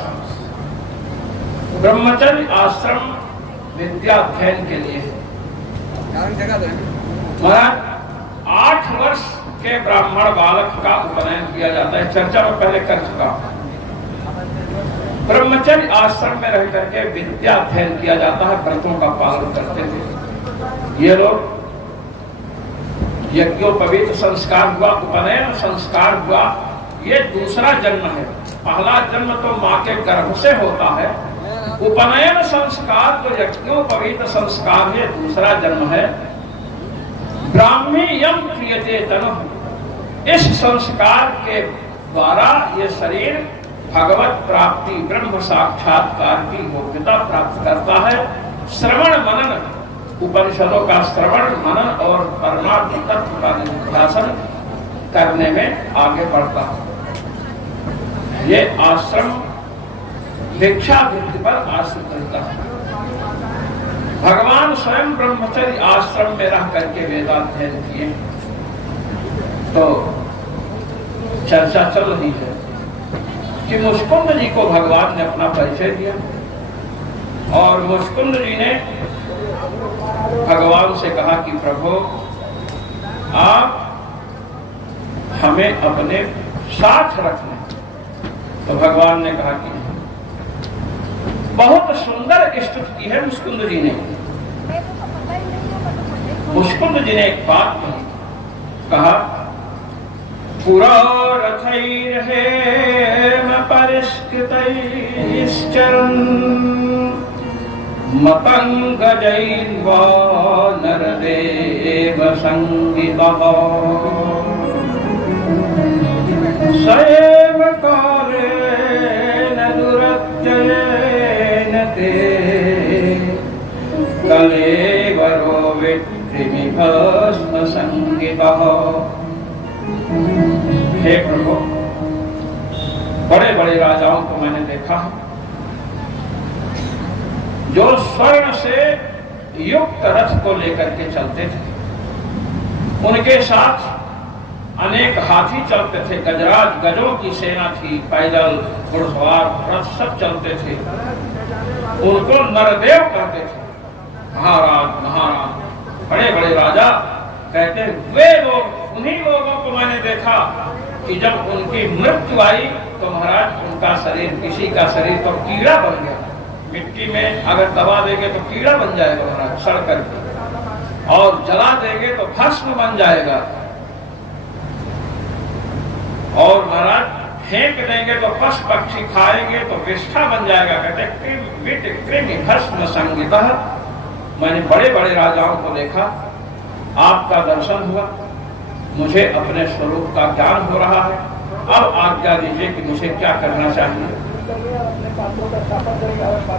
ब्रह्मचर्य आश्रम विद्या अध्ययन के लिए महाराज 8 वर्ष के ब्राह्मण बालक का उपनयन किया जाता है। चर्चा में पहले कर चुका। ब्रह्मचर्य आश्रम में रह करके विद्या अध्ययन किया जाता है, व्रतों का पालन करते थे ये लोग। यज्ञोपवीत संस्कार हुआ, उपनयन संस्कार हुआ, ये दूसरा जन्म है। पहला जन्म तो माँ के गर्भ से होता है। उपनयन संस्कार तो यज्ञोपवीत संस्कार ये दूसरा जन्म है। ब्राह्मी यम क्रियते तनुः, इस संस्कार के द्वारा ये शरीर भगवत प्राप्ति, ब्रह्म साक्षात्कार की योग्यता प्राप्त करता है। श्रवण मनन, उपनिषदों का श्रवण मनन और परमार्थ तत्व का निध्यासन करने में आगे बढ़ता है। ये आश्रम भिक्षावृत्ति पर आश्रित रहता है। भगवान स्वयं ब्रह्मचर्य आश्रम में रह करके वेदाध्ययन किए। तो चर्चा चल रही है कि मुचकुंद जी को भगवान ने अपना परिचय दिया और मुचकुंद जी ने भगवान से कहा कि प्रभु आप हमें अपने साथ रखना। तो भगवान ने कहा कि बहुत सुंदर स्तुति की है मुचकुंद जी ने। मुचकुंद जी ने एक बात कहा, पुरारथैर्हेम परिष्कृतैश्चरन् मतंगजैर्वा नरदेव संगितः सएव कालेन दुरत्ययेन ते कलेवरो विट्रिमिभस्म संगितः। हे प्रभु, बड़े बड़े राजाओं को मैंने देखा है जो स्वर्ण से युक्त रथ को लेकर के चलते थे। उनके साथ अनेक हाथी चलते थे, गजराज गजों की सेना थी, पैदल घुड़सवार रथ सब चलते थे। उनको नरदेव कहते थे। महाराज महाराज बड़े बड़े राजा कहते वे लोग, उन्हीं लोगों को मैंने देखा कि जब उनकी मृत्यु आई तो महाराज उनका शरीर, किसी का शरीर तो कीड़ा बन गया। मिट्टी में अगर दबा देंगे तो कीड़ा बन जाएगा महाराज, सड़ करके, और जला देंगे तो भस्म बन जाएगा, और महाराज फेंक देंगे तो पशु पक्षी खाएंगे तो विष्ठा बन जाएगा। कहते कृमि भस्म संगितः। मैंने बड़े बड़े राजाओं को देखा, आपका दर्शन हुआ, मुझे अपने स्वरूप का ज्ञान हो रहा है। अब आज्ञा दीजिए कि मुझे क्या करना चाहिए।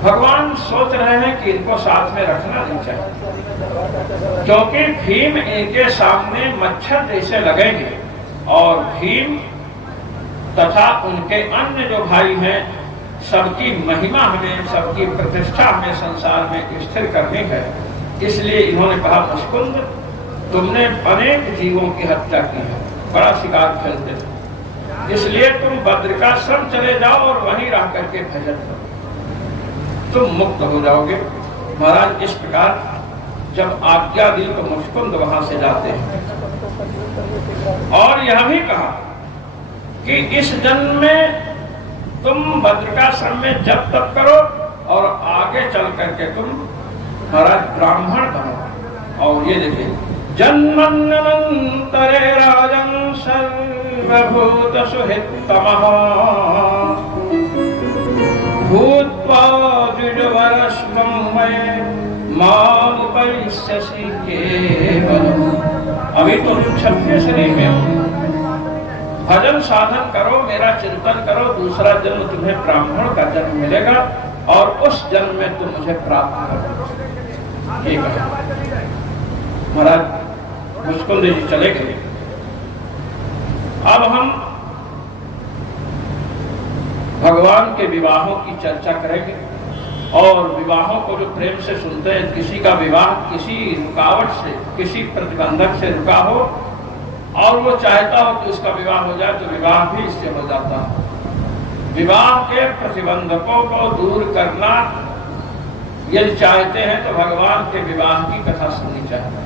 भगवान सोच रहे हैं कि इनको साथ में रखना नहीं चाहिए, क्योंकि भीम इनके सामने मच्छर जैसे लगेंगे और भीम तथा उनके अन्य जो भाई हैं सबकी महिमा हमें, सबकी प्रतिष्ठा हमें संसार में स्थिर करनी है। इसलिए इन्होंने कहा, मुचकुंद तुमने अनेक जीवों की हत्या की है, बड़ा शिकार खेलते थे, इसलिए तुम बद्रिकाश्रम चले जाओ और वहीं रह करके भजन करो, तुम मुक्त हो जाओगे। महाराज इस प्रकार जब आज्ञा दी तो मुचकुंद वहां से जाते हैं। और यह भी कहा कि इस जन्म में तुम बद्रिकाश्रम में जप तप करो और आगे चल करके तुम महाराज ब्राह्मण बनो। और ये देखिए, जन्मन्यनन्तरे राजन् सर्वभूत सुहितमः भूत्वा द्विजवरस्वं मे मामुपैष्यसि केवलम्। अभी तो 26 शरीर में हो, भजन साधन करो, मेरा चिंतन करो, दूसरा जन्म तुम्हें ब्राह्मण का जन्म मिलेगा और उस जन्म में तुम मुझे प्राप्त करो। ये कहा महाराज मुस्कुंद जी चले गए। अब हम भगवान के विवाहों की चर्चा करेंगे और विवाहों को जो प्रेम से सुनते हैं, किसी का विवाह किसी रुकावट से, किसी प्रतिबंधक से रुका हो और वो चाहता हो कि उसका विवाह हो जाए, तो विवाह भी इससे हो जाता है। विवाह के प्रतिबंधकों को दूर करना यदि चाहते हैं तो भगवान के विवाह की कथा सुननी चाहिए।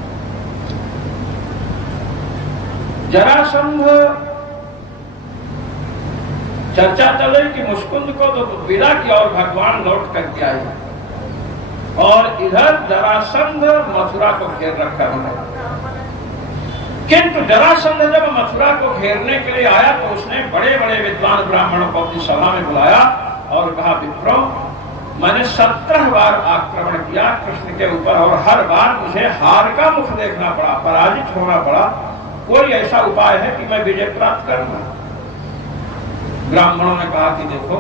जरासंध चर्चा चले कि मुस्कुंद को तो विदा किया और भगवान लौट करके आए, और इधर जरासंध मथुरा को घेर रखा है। किंतु जरासंध जब मथुरा को घेरने के लिए आया तो उसने बड़े बड़े विद्वान ब्राह्मणों को अपनी सभा में बुलाया और कहा, विप्रो, मैंने 17 बार आक्रमण किया कृष्ण के ऊपर और हर बार मुझे हार का मुख देखना पड़ा, पराजित होना पड़ा। कोई ऐसा उपाय है कि मैं विजय प्राप्त करूंगा? ब्राह्मणों ने कहा कि देखो,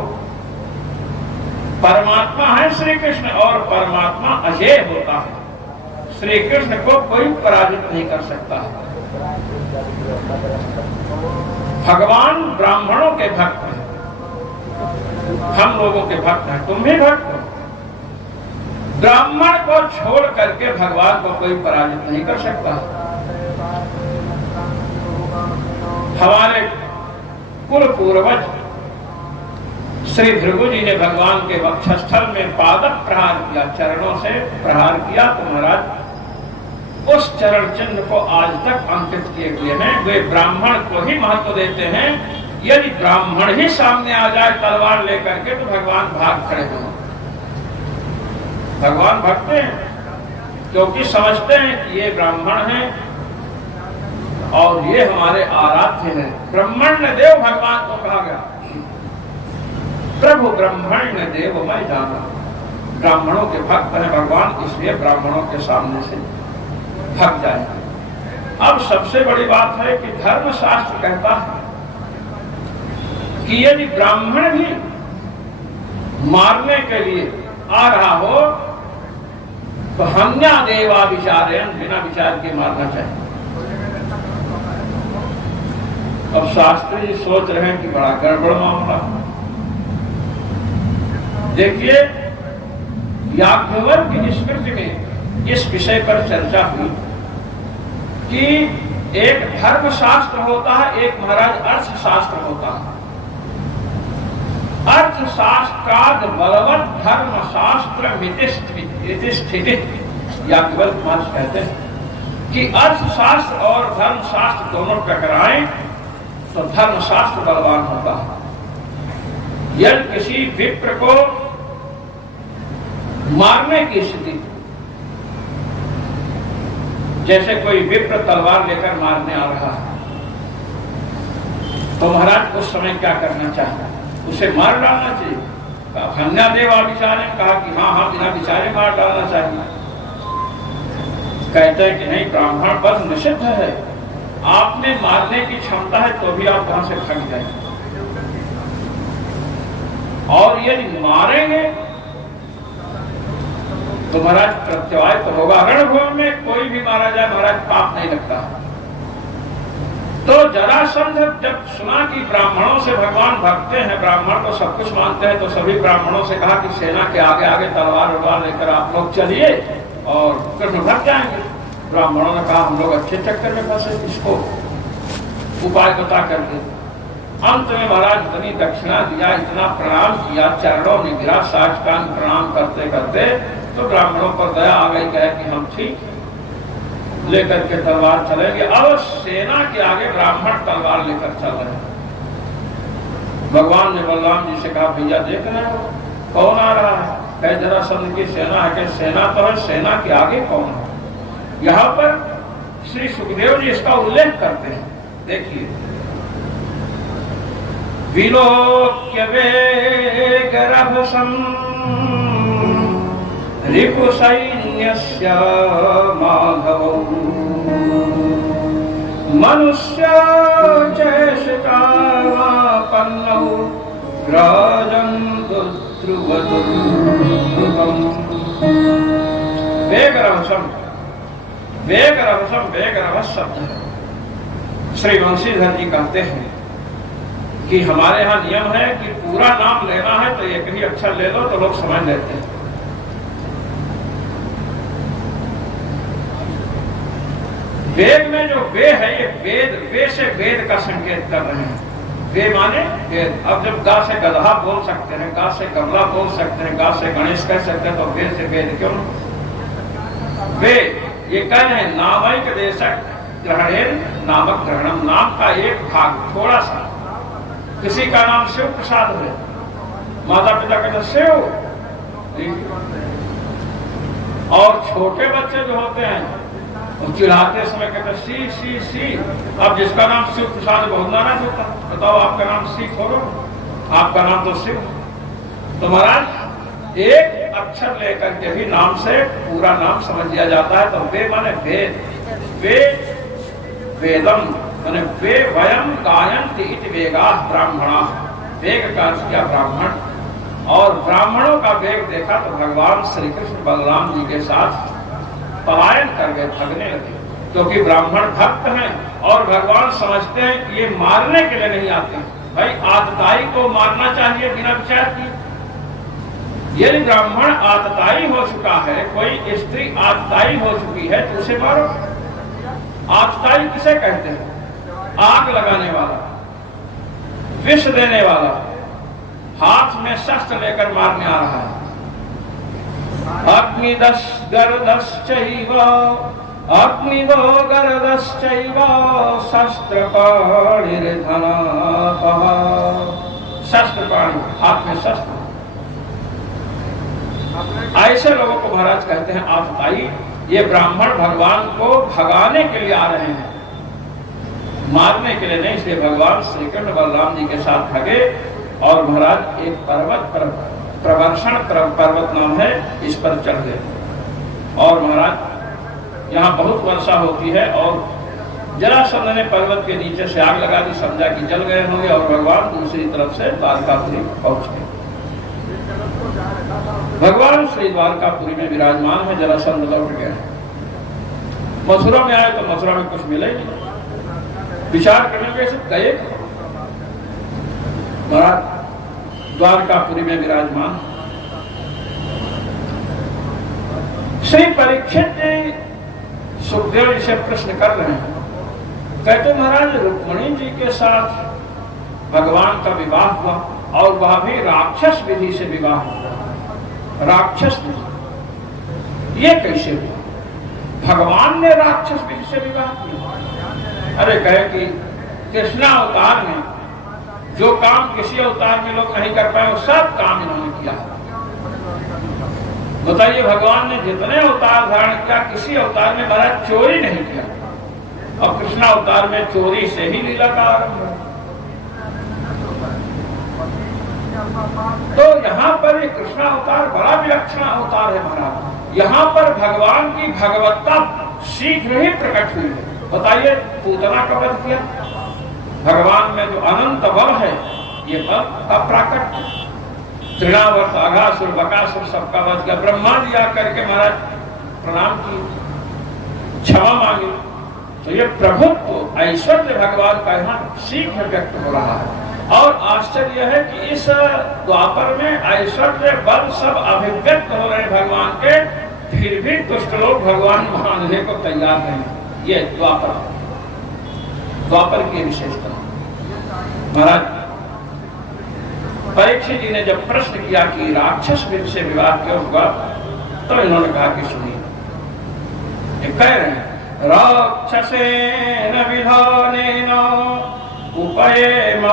परमात्मा है श्री कृष्ण और परमात्मा अजय होता है। श्री कृष्ण को कोई पराजित नहीं कर सकता है। भगवान ब्राह्मणों के भक्त हैं, हम लोगों के भक्त हैं, तुम भी भक्त हो। ब्राह्मण को छोड़ करके भगवान को कोई पराजित नहीं कर सकता। हमारे कुल पूर्वज श्री भृगु जी ने भगवान के वक्षस्थल में पादक प्रहार किया, चरणों से प्रहार किया, तो महाराज उस चरण चिन्ह को आज तक अंकित किए हुए हैं। वे ब्राह्मण को ही महत्व देते हैं। यदि ब्राह्मण ही सामने आ जाए तलवार लेकर के तो भगवान भाग खड़े हो। भगवान भागते हैं क्योंकि समझते हैं कि ये ब्राह्मण हैं और ये हमारे आराध्य हैं। ब्रह्मण्य देव भगवान को कहा गया, प्रभु ब्रह्मण्य देव मैं जाना। ब्राह्मणों के भक्त हैं भगवान, इसलिए ब्राह्मणों के सामने से भाग जाए। अब सबसे बड़ी बात है कि धर्मशास्त्र कहता है कि यदि ब्राह्मण भी मारने के लिए आ रहा हो तो हन्या देवा विचारेण, बिना विचार के मारना चाहिए। अब शास्त्री जी सोच रहे हैं कि बड़ा गड़बड़ मामला। देखिए, याज्ञवल्क्य की स्मृति में इस विषय पर चर्चा हुई कि एक धर्मशास्त्र होता है, एक महाराज अर्थशास्त्र होता है। अर्थशास्त्राद बलवत् धर्मशास्त्र मिति स्थिति, याज्ञवल्क्य महर्षि कहते हैं कि अर्थशास्त्र और धर्मशास्त्र दोनों टकराएं तो धर्मशास्त्र बलवान होता है। यदि किसी विप्र को मारने की स्थिति, जैसे कोई विप्र तलवार लेकर मारने आ रहा है, तो महाराज उस समय क्या करना चाहिए? उसे मार डालना चाहिए। हन्या देव विचारे कहा कि हाँ, बिना विचारे मार डालना चाहिए। कहते हैं कि नहीं, ब्राह्मण वध निषिद्ध है। आपने मारने की क्षमता है तो भी आप वहां से भाग जाएंगे, और यदि मारेंगे तो महाराज प्रत्युवाय तो होगा। रणभूमि में कोई भी मारा जाए महाराज पाप नहीं लगता। तो जरासंध जब सुना कि ब्राह्मणों से भगवान भागते हैं, ब्राह्मण तो सब कुछ मानते हैं, तो सभी ब्राह्मणों से कहा कि सेना के आगे आगे तलवार वलवार लेकर आप लोग चलिए और कृष्ण भाग जाएंगे। ब्राह्मणों ने कहा हम लोग अच्छे चक्कर में फंसे, इसको उपाय बता करके अंत में महाराज इतनी दक्षिणा दिया, इतना प्रणाम किया, चरणों में गिरा, साष्टांग प्रणाम करते करते तो ब्राह्मणों पर दया आ गई, कहे कि हम ठीक लेकर के तलवार चलेंगे। अब सेना के आगे ब्राह्मण तलवार लेकर चल रहे हैं। भगवान ने बलराम जी से कहा भैया देख रहे हो कौन आ रहा है? कहे जरासंध की सेना है। कहे सेना तो है, सेना के आगे कौन है? यहाँ पर श्री सुखदेव जी इसका उल्लेख करते हैं। देखिए, विलोक्य वेगरभसं रिपुसैन्यस्य माधवौ मनुष्य चेष्टापन्नौ राजन्तु ध्रुवदुर्गम्। वेगरभसम, वेगरभसम, वेगरभस शब्द है। श्री वंशीधर जी कहते हैं कि हमारे यहाँ नियम है कि पूरा नाम लेना है तो एक ही अक्षर ले लो तो लोग समझ लेते हैं। वेद में जो वे है ये वेद, वे से वेद का संकेत कर रहे हैं। वे माने वेद। अब जब गा से गधा बोल सकते हैं, गा से गमला बोल सकते हैं, गा से गणेश कह सकते हैं, तो वेद से वेद क्यों? वे ये कह रहे हैं नामैक देशक ग्रहणेन नामक ग्रहणम। नाम का एक भाग थोड़ा सा, किसी का नाम शिव प्रसाद है, माता पिता कहते शिव, और छोटे बच्चे जो होते हैं वो चिढ़ाते समय कहते सी सी सी। अब जिसका नाम शिव प्रसाद बहुत नाराज होता, बताओ आपका नाम सी छोड़ो, आपका नाम तो शिव। तो महाराज एक अक्षर लेकर के भी नाम से पूरा नाम समझ लिया जाता है। तो वे माने वेद, वे वेदम माने वे वयम गायन्ति इति वेगाः ब्राह्मणाः। वेग का अर्थ किया ब्राह्मण, और ब्राह्मणों का वेग देखा तो भगवान श्री कृष्ण बलराम जी के साथ पलायन कर गए, भगने लगे, क्योंकि ब्राह्मण भक्त हैं और भगवान समझते हैं कि ये मारने के लिए नहीं आते हैं। भाई आतताई को मारना चाहिए बिना विचार किए। यदि ब्राह्मण आतताई हो चुका है, कोई स्त्री आतताई हो चुकी है तो उसे मारो। आतताई किसे कहते हैं? आग लगाने वाला, विष देने वाला, हाथ में शस्त्र लेकर मारने आ रहा है। अग्निदश गर्दश्चैव अग्निदो गर्दश्चैव शस्त्रपाणिर्धनापः। शस्त्रपाणि, हाथ में शस्त्र। ऐसे लोगों को महाराज कहते हैं आतताई। ये ब्राह्मण भगवान को भगाने के लिए आ रहे हैं, मारने के लिए नहीं। इसलिए भगवान श्री कृष्ण बलराम जी के साथ भगे और महाराज एक पर्वत पर, प्रवर्षण पर्वत नाम है, इस पर चढ़ गए। और महाराज यहाँ बहुत वर्षा होती है और जरासंध ने पर्वत के नीचे से आग लगा दी, समझा कि जल गए होंगे, और भगवान दूसरी तरफ से द्वारकापुरी पहुंच गए। भगवान श्री द्वारकापुरी में विराजमान है, जरासंध लौट गए। मथुरा में आए तो मथुरा में कुछ मिले नहीं, विचार करने के सब गए। महाराज द्वारकापुरी में विराजमान। श्री परीक्षित जी सुखदेव जी से प्रश्न कर रहे हैं, कहते महाराज रुक्मिणी जी के साथ भगवान का विवाह हुआ और वह भी राक्षस विधि से विवाह हुआ। राक्षस विधि ये कैसे हुआ? भगवान ने राक्षस विधि से विवाह किया? अरे कहे कि कृष्णा अवतार में जो काम किसी अवतार में लोग नहीं कर पाए, वो सब काम इन्होंने किया। बताइए, भगवान ने जितने अवतार धारण किया, किसी अवतार में महाराज चोरी नहीं किया। अब कृष्णा अवतार में चोरी से ही लीला का आरंभ है। तो यहाँ पर ये कृष्णा अवतार बड़ा विलक्षण अवतार है महाराज। यहाँ पर भगवान की भगवत्ता शीघ्र ही प्रकट हुई है। बताइए, पूतना का वध किया, भगवान में जो अनंत बल है, ये बल का प्राकट। तृणावर्त, अघासुर, बकासुर सबका वध किया। ब्रह्मा जी आकर के महाराज प्रणाम किए, क्षमा मांगी। तो ये प्रभुत्व ऐश्वर्य भगवान का यहाँ शीघ्र व्यक्त हो रहा है। और आश्चर्य है कि इस द्वापर में ऐश्वर्य बल सब अभिव्यक्त हो रहे भगवान के, फिर भी दुष्ट लोग भगवान मानने को तैयार नहीं। ये द्वापर की विशेषता। महाराज परीक्षित जी ने जब प्रश्न किया कि राक्षस विधि से विवाह क्यों हुआ, तो इन्होंने कहा कि सुनिए, कह रहे हैं राक्षसेन विधानेन उपयेम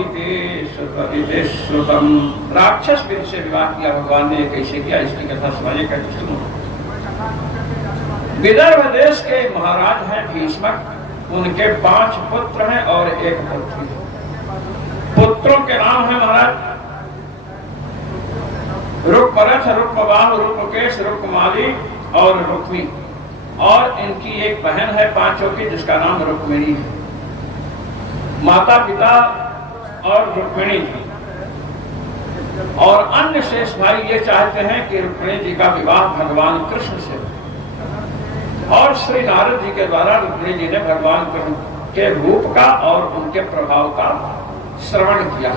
इति श्रुतम। राक्षस वीर से विवाह किया भगवान ने, कैसे किया इसकी कथा सुनाइए, कहते सुनो। विदर्भ देश के महाराज हैं भीष्मक, उनके 5 पुत्र हैं और 1 पुत्री। पुत्रों के नाम है महाराज रुक्मरथ, रुक्मबाहु, रुक्मकेश, रुक्माली और रुक्मी। और इनकी एक बहन है 5 की, जिसका नाम रुक्मिणी है। माता पिता और रुक्मिणी जी और अन्य शेष भाई ये चाहते हैं कि रुक्मिणी जी का विवाह भगवान कृष्ण से। और श्री नारद जी के द्वारा रुक्मिणी जी ने भगवान कृष्ण के रूप का और उनके प्रभाव का श्रवण किया।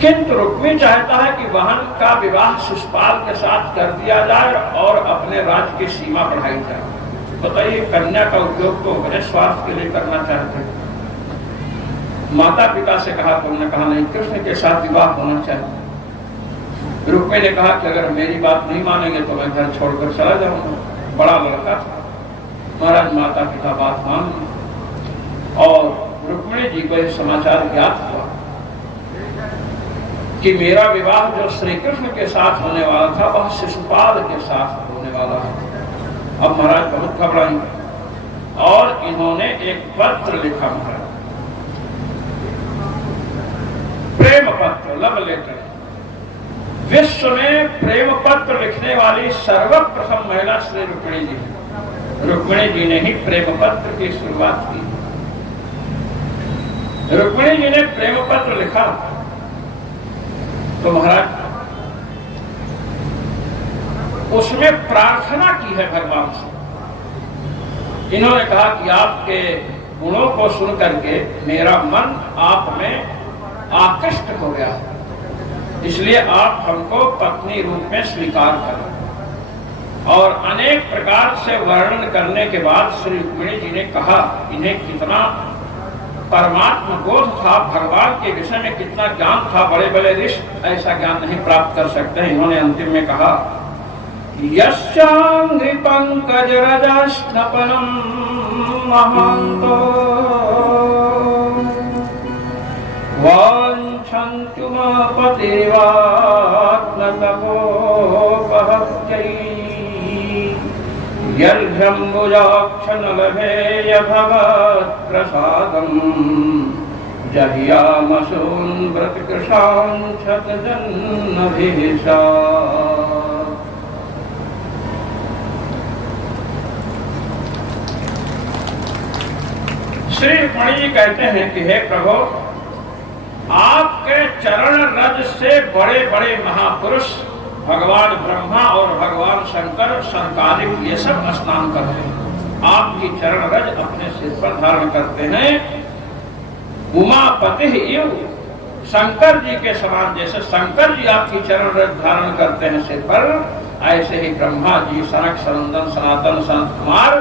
किंतु रुक्मी चाहता है कि बहन का विवाह शिशुपाल के साथ कर दिया जाए और अपने राज्य की सीमा बढ़ाई जाए। बताइए, कन्या का उपयोग तो अपने स्वार्थ के लिए करना चाहते हैं। माता पिता से कहा तो उन्होंने कहा नहीं, कृष्ण के साथ विवाह होना चाहिए। रुक्मी ने कहा कि अगर मेरी बात नहीं मानेंगे तो मैं घर छोड़कर चला जाऊंगा। बड़ा लड़का था। महाराज माता पिता बात मान ली और रुक्मिणी जी को यह समाचार ज्ञात हुआ कि मेरा विवाह जो श्री कृष्ण के साथ होने वाला था वह शिशुपाल के साथ होने वाला है। अब महाराज बहुत घबराई और इन्होंने एक पत्र लिखा महाराज, प्रेम पत्र, लव लेटर। विश्व में प्रेम पत्र लिखने वाली सर्वप्रथम महिला श्री रुक्मिणी जी है। रुक्मिणी जी ने ही प्रेम पत्र की शुरुआत की। रुक्मिणी जी ने प्रेम पत्र लिखा तो महाराज उसमें प्रार्थना की है भगवान से। इन्होंने कहा कि आपके गुणों को सुन करके मेरा मन आप में आकृष्ट हो गया, इसलिए आप हमको पत्नी रूप में स्वीकार करें। और अनेक प्रकार से वर्णन करने के बाद श्री रुक्मिणी जी ने कहा इन्हें कितना परमात्मा बोध था, भगवान के विषय में कितना ज्ञान था। बड़े बड़े ऋषि ऐसा ज्ञान नहीं प्राप्त कर सकते हैं। इन्होंने अंतिम में कहा यस्यांघ्रि पंकज रजस्नपनम महान्तो वाञ्छन्तु पतिवात्मतपोपहत्यै यर्भ्यम्बुजाक्षनलभेय भवत्प्रसादम् जह्यामसून् व्रतकृशाञ्छत जन्मभिषा। श्री रुक्मिणी जी कहते हैं कि हे प्रभु, आपके चरण रज से बड़े बड़े महापुरुष भगवान ब्रह्मा और भगवान शंकर संकालिक ये सब स्नान करते हैं। आपकी चरण रज अपने सिर पर धारण करते हैं। उमापति इव, शंकर जी के समान, जैसे शंकर जी आपकी चरण रज धारण करते हैं सिर पर, ऐसे ही ब्रह्मा जी, सनक, सनंदन, सनातन, संत कुमार,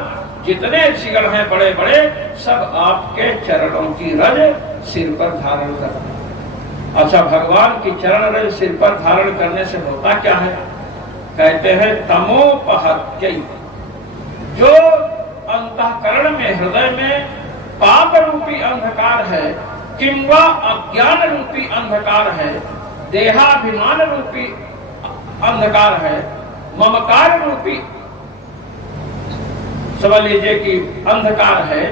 जितने ऋषिगण हैं बड़े बड़े, सब आपके चरणों की रज सिर पर धारण करते हैं। अच्छा, भगवान की चरण रज सिर पर धारण करने से होता क्या है? कहते हैं तमोपहत्यै, जो अंतःकरण में, हृदय में पाप रूपी अंधकार है, किंवा अज्ञान रूपी अंधकार है, देहाभिमान रूपी अंधकार है, ममकार रूपी समझ लीजिए कि अंधकार है,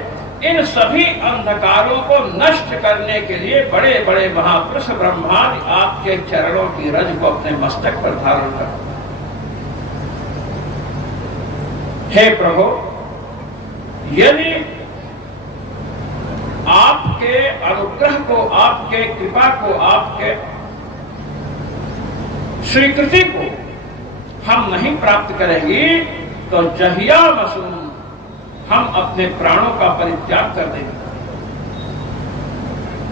इन सभी अंधकारों को नष्ट करने के लिए बड़े बड़े महापुरुष ब्रह्मा आपके चरणों की रज को अपने मस्तक पर धारण करते हैं। हे प्रभु, यदि आपके अनुग्रह को, आपके कृपा को, आपके स्वीकृति को हम नहीं प्राप्त करेंगे तो जहिया मसून, हम अपने प्राणों का परित्याग कर देंगे।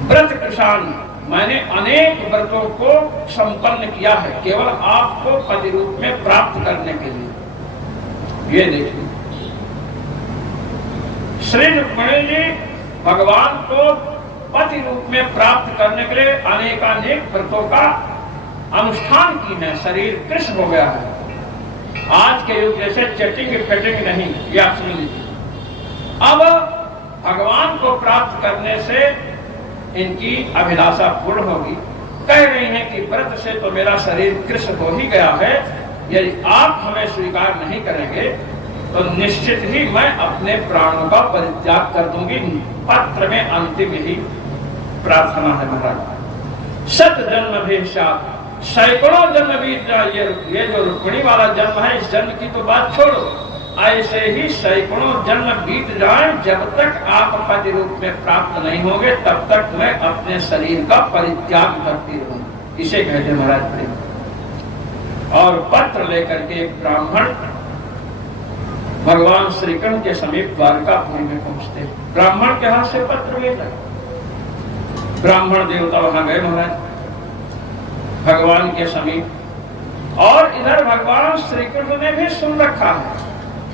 व्रत कृशान, मैंने अनेक व्रतों को संपन्न किया है केवल आपको पति रूप में प्राप्त करने के लिए। ये देखिए, श्री रुक्मिणी जी भगवान को पति रूप में प्राप्त करने के लिए अनेकानेक व्रतों का अनुष्ठान की है। शरीर कृष्ण हो गया है। आज के युग जैसे चटिंग फेटिंग नहीं, ये आप सुन लीजिए। अब भगवान को प्राप्त करने से इनकी अभिलाषा पूर्ण होगी। कह रही हैं कि व्रत से तो मेरा शरीर कृष्ण हो ही गया है, यदि आप हमें स्वीकार नहीं करेंगे तो निश्चित ही मैं अपने प्राणों का परित्याग कर दूंगी। पत्र में अंतिम यही प्रार्थना है महाराज। शत जन्म भी साथ, सैकड़ों जन्म बीत जाए, ये जो रुक्मिणी वाला जन्म है, इस जन्म की तो बात छोड़ो, ऐसे ही सैकड़ों जन्म बीत जाए, जब तक आप पति रूप में प्राप्त नहीं होंगे तब तक मैं अपने शरीर का परित्याग करती रहूंगी। इसे कहते महाराज प्रेम। और पत्र लेकर के एक ब्राह्मण भगवान श्री कृष्ण के समीप द्वारकापुरी में पहुंचते। ब्राह्मण के हाथ से पत्र भेजा। ब्राह्मण देवता वहां गए महाराज भगवान के समीप, और इधर भगवान श्री कृष्ण ने भी सुन रखा है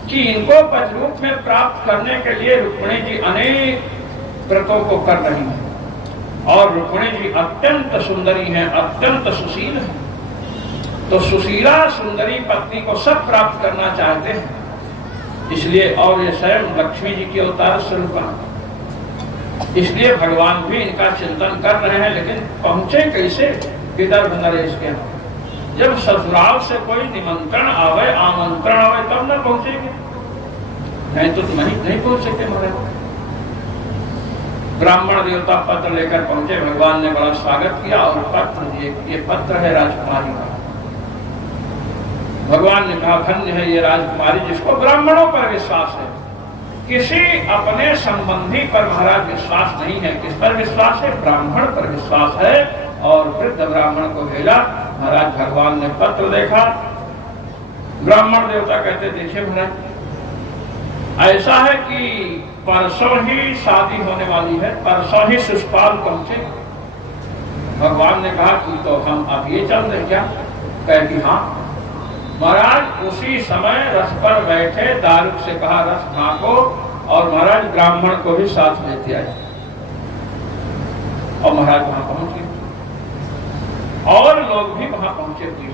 कि इनको पति रूप में प्राप्त करने के लिए रुक्मिणी जी अनेक व्रतों को कर रही हैं, और रुक्मिणी जी अत्यंत सुंदरी हैं, अत्यंत सुशील हैं। तो सुशीला सुंदरी पत्नी को सब प्राप्त करना चाहते हैं, इसलिए, और ये स्वयं लक्ष्मी जी की अवतार स्वरूप, इसलिए भगवान भी इनका चिंतन कर रहे हैं। लेकिन पहुंचे कैसे विदर्भ नरेश के? जब ससुराल से कोई निमंत्रण आवे, आमंत्रण आवे, तब न पहुंचेंगे, नहीं तो नहीं पहुंच सकते महाराज। ब्राह्मण देवता पत्र लेकर पहुंचे, भगवान ने बड़ा स्वागत किया और पत्र दिए। ये पत्र है राजकुमारी का। भगवान ने कहा धन्य है ये राजकुमारी जिसको ब्राह्मणों पर विश्वास है, किसी अपने संबंधी पर महाराज विश्वास नहीं है। किस पर विश्वास है? ब्राह्मण पर विश्वास है। और वृद्ध ब्राह्मण को भेजा। महाराज भगवान ने पत्र देखा। ब्राह्मण देवता कहते देखिए महाराज, ऐसा है कि परसों ही शादी होने वाली है, परसों ही शिशुपाल पहुंचे। भगवान ने कहा कि तो हम अब ये चल रहे क्या? कहे कि हाँ। महाराज उसी समय रथ पर बैठे दारुक से कहा रथ हाँको, और महाराज ब्राह्मण को भी साथ लेते आए, और महाराज वहां पहुंचे, और लोग भी वहां पहुंचे हुए।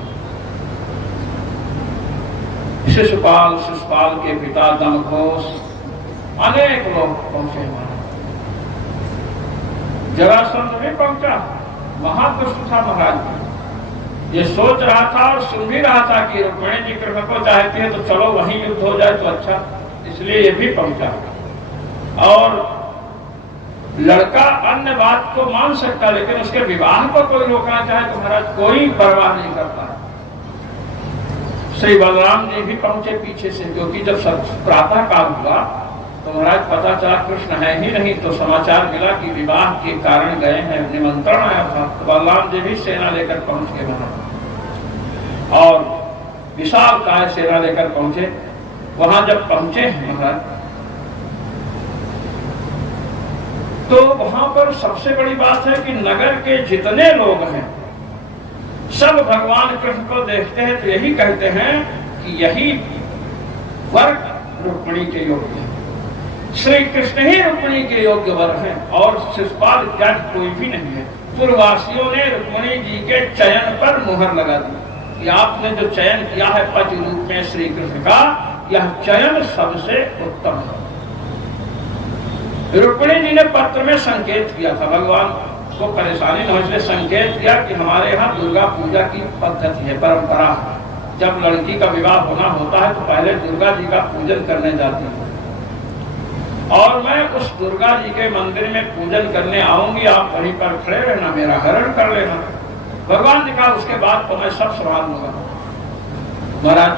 शिशुपाल, शिशुपाल के पिता दमघोष, अनेक लोग पहुंचे। जरासंध भी पहुंचा, महादुष्ट था महाराज। ये सोच रहा था और सुन भी रहा था कि रुक्मिणी जी कृष्ण को चाहती है, तो चलो वहीं युद्ध हो जाए तो अच्छा, इसलिए ये भी पहुंचा। और लड़का अन्य बात को मान सकता, लेकिन उसके विवाह को कोई रोकना चाहे तो महाराज कोई परवाह नहीं करता। श्री बलराम जी भी पहुंचे पीछे से, क्योंकि जब प्रातः काल हुआ तो महाराज पता चला कृष्ण है ही नहीं, तो समाचार मिला कि विवाह के कारण गए हैं, निमंत्रण आया था। तो बलराम जी भी सेना लेकर पहुंच गए वहां, और विशाल काय सेना लेकर पहुंचे। वहां जब पहुंचे हैं महाराज, तो वहां पर सबसे बड़ी बात है कि नगर के जितने लोग हैं सब भगवान कृष्ण को देखते हैं तो यही कहते हैं कि यही वर रुक्मिणी के योग्य है, श्री कृष्ण ही रुक्मिणी के योग्य वर हैं, और शिशुपाल इत्यादि कोई भी नहीं है। पूर्ववासियों ने रुक्मिणी जी के चयन पर मुहर लगा दी कि आपने जो चयन किया है पति रूप में श्री कृष्ण का, यह चयन सबसे उत्तम है। रुक्मिणी जी ने पत्र में संकेत किया था, भगवान को परेशानी न हो इसलिए संकेत किया कि हमारे यहाँ दुर्गा पूजा की पद्धति है, परंपरा है। जब लड़की का विवाह होना होता है तो पहले दुर्गा जी का पूजन करने जाती है, और मैं उस दुर्गा जी के मंदिर में पूजन करने आऊंगी, आप वहीं पर खड़े रहना, मेरा हरण कर लेना। भगवान ने कहा उसके बाद तो मैं सब संभाल लूंगा। महाराज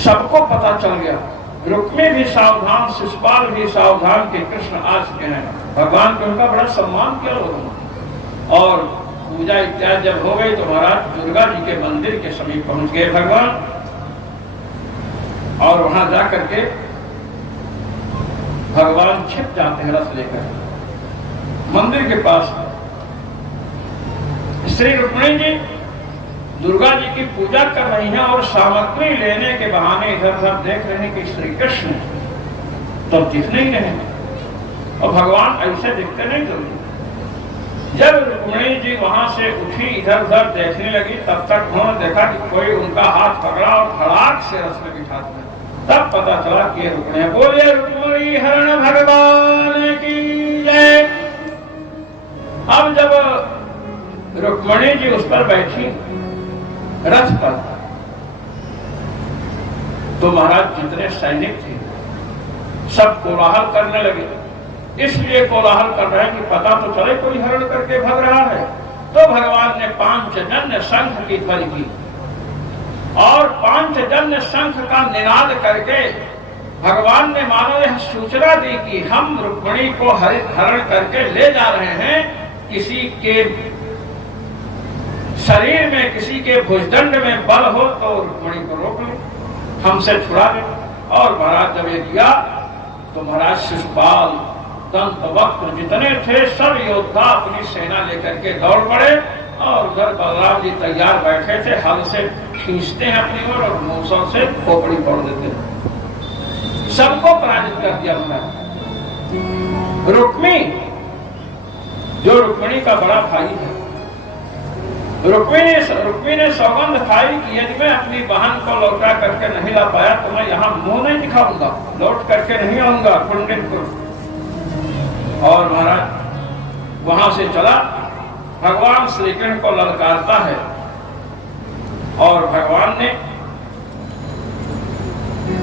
सबको पता चल गया, रुक्मिणी भी सावधान, शिशुपाल भी सावधान कि कृष्ण आ चुके हैं। भगवान को उनका बड़ा सम्मान किया लोगों, और पूजा इत्यादि जब हो गई तो महाराज दुर्गा जी के मंदिर के समीप पहुंच गए भगवान, और वहां जाकर के भगवान छिप जाते हैं रथ लेकर मंदिर के पास। श्री रुक्मिणी जी दुर्गा जी की पूजा कर रही हैं, और सामग्री लेने के बहाने इधर उधर देख रहे हैं कि श्री कृष्ण तो दिख नहीं रहे, और भगवान ऐसे दिखते नहीं जल्दी। जब रुक्मिणी जी वहां से उठी इधर उधर देखने लगी, तब तक उन्होंने देखा कि कोई उनका हाथ पकड़ा और धड़ाक से रथ में बिठा दिया। तब पता चला कि रुक्मिणी। बोलिए रुक्मिणी कोई हरण भगवान की जय। अब जब रुक्मिणी जी उस पर बैठी रथ पर, तो महाराज जितने सैनिक थे सब कोलाहल करने लगे। इसलिए कोलाहल कर रहे हैं कि पता तो चले कोई हरण करके भाग रहा है। तो भगवान ने पांचजन्य शंख की ध्वनि की और पांचजन्य शंख का निनाद करके भगवान ने मानो यह सूचना दी कि हम रुक्मिणी को हरण करके ले जा रहे हैं। किसी के शरीर में, किसी के भुजदंड में बल हो तो रुक्मिणी को रोक ले, हमसे छुड़ा ले। और महाराज जब ये किया तो महाराज शिशुपाल, दंतवक्त्र जितने थे सब योद्धा अपनी सेना लेकर के दौड़ पड़े। और उधर बलराम जी तैयार बैठे थे, हल से खींचते हैं अपनी ओर और मूसों से खोपड़ी तोड़ देते हैं। सबको पराजित कर दिया उन्होंने। रुक्मी जो रुक्मिणी का बड़ा भाई है, रुक्मी ने सौगंध खाई कि यदि मैं अपनी बहन को लौटा करके नहीं ला पाया तो मैं यहाँ मुंह नहीं दिखाऊंगा, लौट करके नहीं आऊंगा कुंडिनपुर। और महाराज वहां से चला, भगवान श्री कृष्ण को ललकारता है। और भगवान ने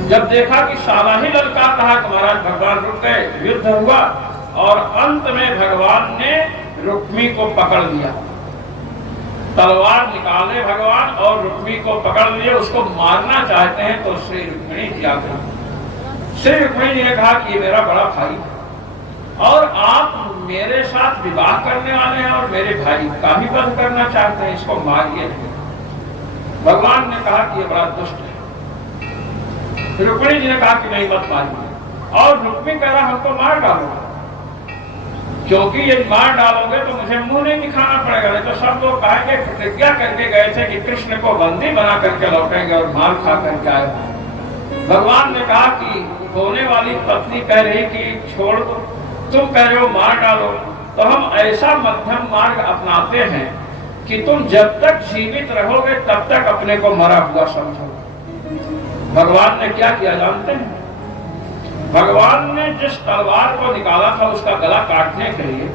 जब देखा कि साला ही ललकार रहा तो महाराज भगवान रुक गए, युद्ध हुआ और अंत में भगवान ने रुक्मी को पकड़ लिया। तलवार निकाले भगवान और रुक्मी को पकड़ लिए, उसको मारना चाहते हैं। तो श्री रुक्मिणी जी आकर, श्री रुक्मिणी जी ने कहा कि ये मेरा बड़ा भाई है और आप मेरे साथ विवाह करने वाले हैं और मेरे भाई का भी वध करना चाहते हैं, इसको मारिए। भगवान ने कहा कि ये बड़ा दुष्ट है। रुक्मिणी जी ने कहा कि नहीं मत मारिए। और रुक्मी कह रहा हमको मार डालो, क्योंकि यदि मार डालोगे तो मुझे मुंह नहीं दिखाना पड़ेगा। नहीं तो सब लोग कहेंगे प्रतिज्ञा करके गए थे कि कृष्ण को बंदी बना करके लौटेंगे और मार खा करके आए। भगवान ने कहा कि होने वाली पत्नी कह रही कि छोड़ दो, तुम कह रहे हो मार डालो, तो हम ऐसा मध्यम मार्ग अपनाते हैं कि तुम जब तक जीवित रहोगे तब तक अपने को मरा हुआ समझो। भगवान ने क्या किया जानते हैं? भगवान ने जिस तलवार को निकाला था उसका गला काटने के लिए,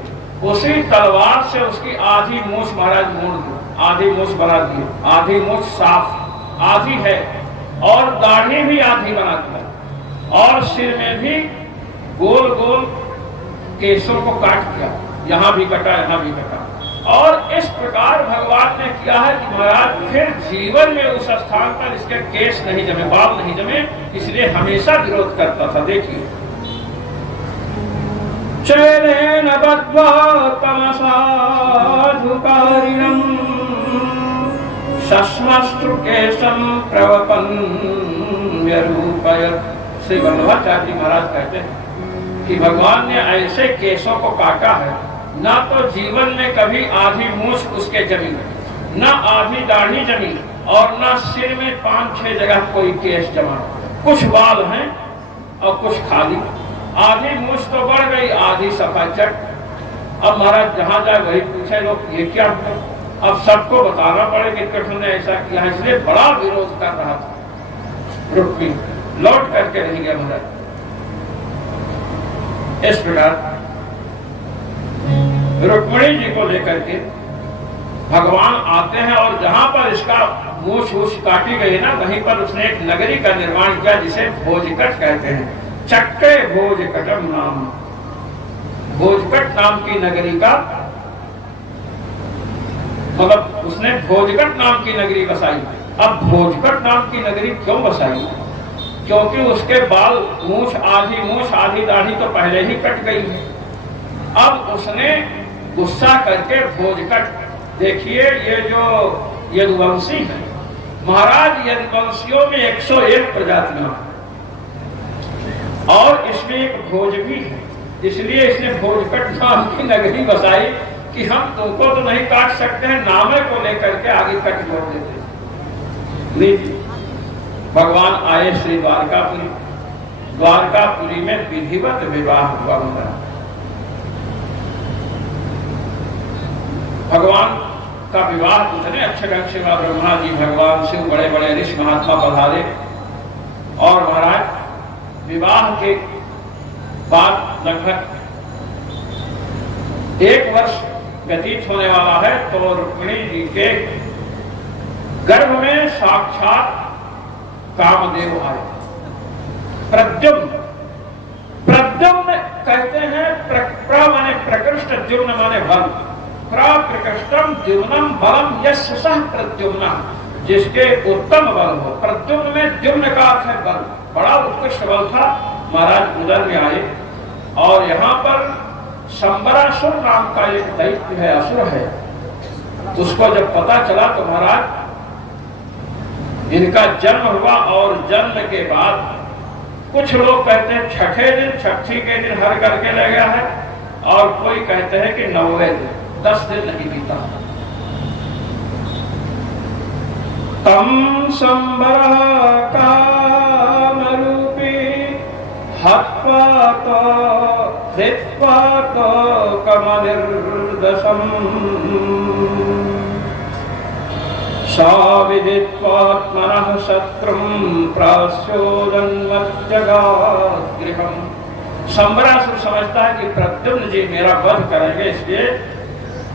उसी तलवार से उसकी आधी मूछ महाराज मोड़ दी, आधी मूछ बना दी, आधी मूछ साफ आधी है और दाढ़ी भी आधी बना दिया और सिर में भी गोल गोल केशों को काट दिया, यहाँ भी कटा यहाँ भी कटा। और इस प्रकार भगवान ने किया है कि महाराज फिर जीवन में उस स्थान पर इसके केश नहीं जमे, बाल नहीं जमे, इसलिए हमेशा विरोध करता था। देखिए, चैलेन बद्ध्वा तमसा धुकारिणं शश्मस्तु केशं प्रवपन्य रूपयत्। श्री वल्लभाचार्य जी महाराज कहते हैं कि भगवान ने ऐसे केशों को काटा है, ना तो जीवन में कभी आधी मूछ उसके जमी, ना आधी दाढ़ी जमी और ना सिर में 5-6 जगह कोई केश जमा। कुछ बाल हैं और कुछ खाली, आधी मूछ तो बढ़ गई, आधी सफाचट। अब महाराज जहां जाए वही पूछे लोग ये क्या है। अब सबको बताना पड़े कि कृष्ण ने ऐसा किया, इसलिए बड़ा विरोध कर रहा था। रुक्मी लौट करके नहीं गया महाराज। इस प्रकार रुक्मिणी जी को लेकर के भगवान आते हैं और जहां पर इसका मूछ वूछ काटी गई ना, वहीं पर उसने एक नगरी का निर्माण किया जिसे भोजकट कहते हैं। चक्के भोजकटम नाम, भोजकट नाम की नगरी का मतलब उसने भोजकट नाम की नगरी बसाई। अब भोजकट नाम की नगरी क्यों बसाई? क्योंकि उसके बाल मूछ आधी दाढ़ी तो पहले ही कट गई है। अब उसने गुस्सा करके भोजकट, देखिए ये जो यदुवंशी है महाराज, यदुवंशियों में 101 प्रजातियां और इसमें एक भोज भी है, इसलिए इसने भोजकट नाम की नगरी बसाई कि हम तुमको तो नहीं काट सकते हैं, नामे को लेकर के आगे कट जोड़ देते। भगवान आए श्री द्वारकापुरी, द्वारकापुरी में विधिवत विवाह हुआ उनका। भगवान का विवाह इतने अच्छे ढंग से हुआ, ब्रह्मा जी, भगवान शिव, बड़े बड़े ऋषि महात्मा पधारे और महाराज विवाह के बाद लगभग 1 वर्ष व्यतीत होने वाला है तो रुक्मिणी जी के गर्भ में साक्षात कामदेव आए। प्रद्युम्न, प्रद्युम्न कहते हैं प्र माने प्रकृष्ट, द्युम्न माने बल, प्रकृष्टम द्युम्नम बलम यस्य सः प्रद्युम्न, जिसके उत्तम बल हो। प्रद्युम्न में द्युम्न का अर्थ है बल, बड़ा उत्कृष्ट बल था। महाराज उदर में आए और यहाँ पर संबरासुर नाम का एक दैत्य है, असुर है। उसको जब पता चला तो महाराज इनका जन्म हुआ और जन्म के बाद कुछ लोग कहते हैं छठे दिन, छठी के दिन हर करके ले गया है, और कोई कहते हैं कि 9वें दिन, 10 दिन नहीं बीता। तम संबरः कामरूपी हत्वा तो हृत्वा तो कमनिर्दशम् साविदित्वात्मनः शत्रुं प्रास्योदन्वत् जगाद्गृहम्। संबरासुर समझता है कि प्रद्युम्न जी मेरा वध करेंगे, इसलिए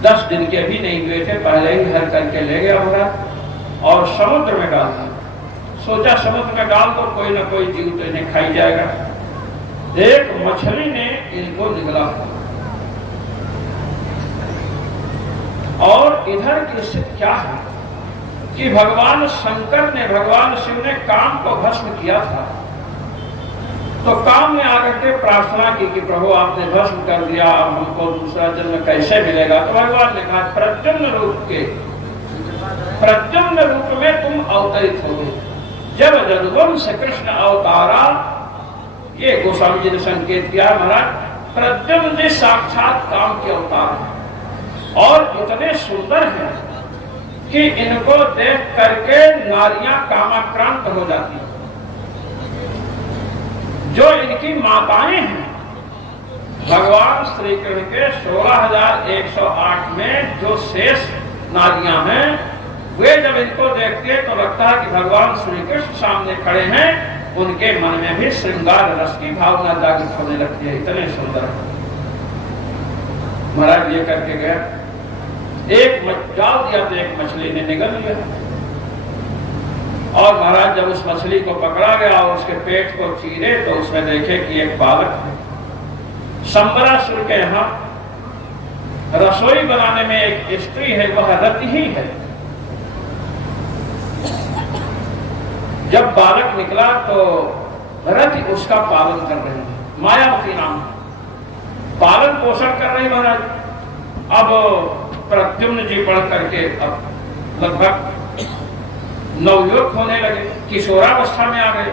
10 दिन के भी नहीं हुए थे, पहले ही हर करके ले गया महाराज और समुद्र में डाल दिया। सोचा समुद्र में डाल दो, कोई ना कोई जीव तो इन्हें खाई जाएगा। एक मछली ने इनको निगला और इधर की स्थिति क्या है कि भगवान शंकर ने, भगवान शिव ने काम को भस्म किया था, तो काम में आकर के प्रार्थना की कि प्रभु आपने भस्म कर दिया, अब हमको दूसरा जन्म कैसे मिलेगा। तो भगवान ने कहा प्रद्युम्न रूप में तुम अवतरित होगे। जब रघुवंश कृष्ण अवतारा, ये गोस्वामी जी ने संकेत किया महाराज, प्रद्युम्न जी साक्षात काम के अवतार हैं और इतने सुंदर हैं कि इनको देख करके नारियां कामाक्रांत हो जाती हैं। जो इनकी माताएं हैं, भगवान श्री कृष्ण के 16,108 में जो शेष नारियां हैं, वे जब इनको देखते हैं तो लगता है कि भगवान श्री कृष्ण सामने खड़े हैं। उनके मन में भी श्रृंगार रस की भावना जागृत होने लगती है, इतने सुंदर। महाराज ये करके गया, एक जाल दिया तो एक मछली ने निगल लिया। और महाराज जब उस मछली को पकड़ा गया और उसके पेट को चीरे तो उसमें देखे कि एक बालक है। संबरासुर के यहाँ रसोई बनाने में एक स्त्री है, वह रति ही है। जब बालक निकला तो रति उसका पालन कर रही है, मायावती नाम, पालन पोषण कर रही महाराज। अब प्रद्युम्न जी पढ़ करके अब लगभग नवयुवक होने लगे, किशोरावस्था में आ गए,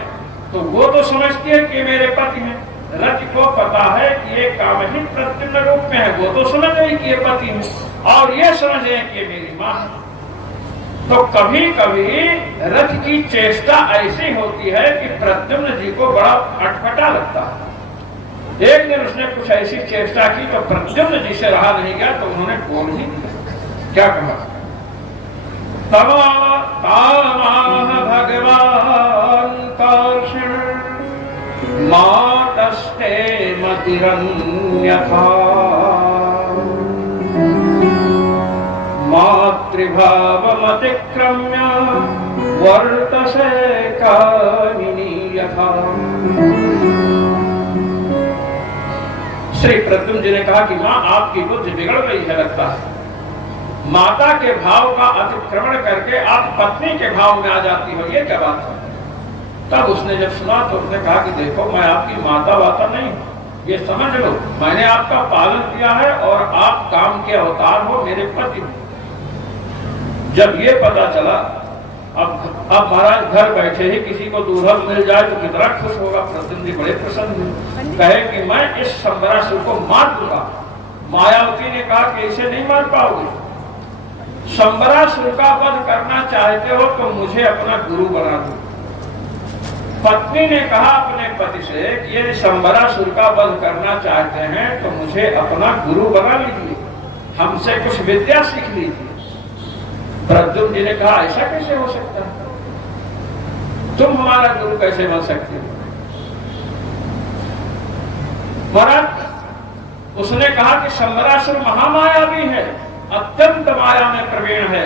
तो वो तो समझती है कि मेरे पति हैं। रति को पता है कि ये कामहीन प्रद्युम्न रूप में है, वो तो समझ गई कि ये पति है और ये समझ रहे कि ये मेरी माँ है। तो कभी कभी रथ की चेष्टा ऐसी होती है कि प्रद्युम्न जी को बड़ा अटपटा लगता है। एक दिन उसने कुछ ऐसी चेष्टा की तो प्रद्युम्न जी से रहा नहीं गया, तो उन्होंने बोल ही दिया। क्या कहा? भगवान कार्षण मातस्ते मतिरन्यथा मातृभावमतिक्रम्य वर्तसे कामिनी यथा। श्री प्रद्युम्न जी ने कहा कि मां आपकी बुद्धि बिगड़ गई है, लगता है माता के भाव का अतिक्रमण करके आप पत्नी के भाव में आ जाती हो, ये क्या बात है? तब उसने जब सुना तो उसने कहा कि देखो मैं आपकी माता वाता नहीं, ये समझ लो मैंने आपका पालन किया है और आप काम के अवतार हो, मेरे पति। जब ये पता चला, अब महाराज घर बैठे ही किसी को दूल्हा मिल जाए तो कितना खुश होगा। प्रद्युम्न जी बड़े प्रसन्न हुए, कहे कि मैं इस संबरासुर को मार दूंगा। मायावती ने कहा कि इसे नहीं मार पाओगे, संबरासुर का वध करना चाहते हो तो मुझे अपना गुरु बना दो। पत्नी ने कहा अपने पति से कि यदि संबरासुर का वध करना चाहते हैं तो मुझे अपना गुरु बना लीजिए, हमसे कुछ विद्या सीख लीजिए। प्रद्युम्न जी ने कहा ऐसा कैसे हो सकता है, तुम हमारा गुरु कैसे बन सकते हो? महाराज उसने कहा कि शंबरासुर महामाया भी है, अत्यंत माया में प्रवीण है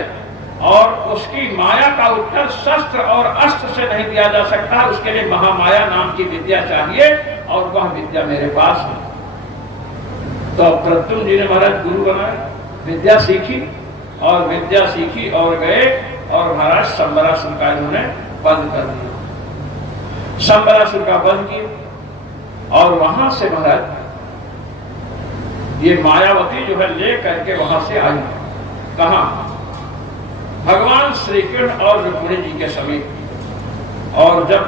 और उसकी माया का उत्तर शस्त्र और अस्त्र से नहीं दिया जा सकता। उसके लिए महामाया नाम की विद्या चाहिए और वह विद्या मेरे पास है। तो प्रद्युम्न जी ने महाराज गुरु बनाए, विद्या सीखी और गए और महाराज शंबरासुर का इन्होंने वध कर दिया। शंबरासुर का वध किया और वहां से महाराज ये मायावती जो है ले करके वहां से आई। कहा? भगवान श्री कृष्ण और रुक्मिणी जी के समीप। और जब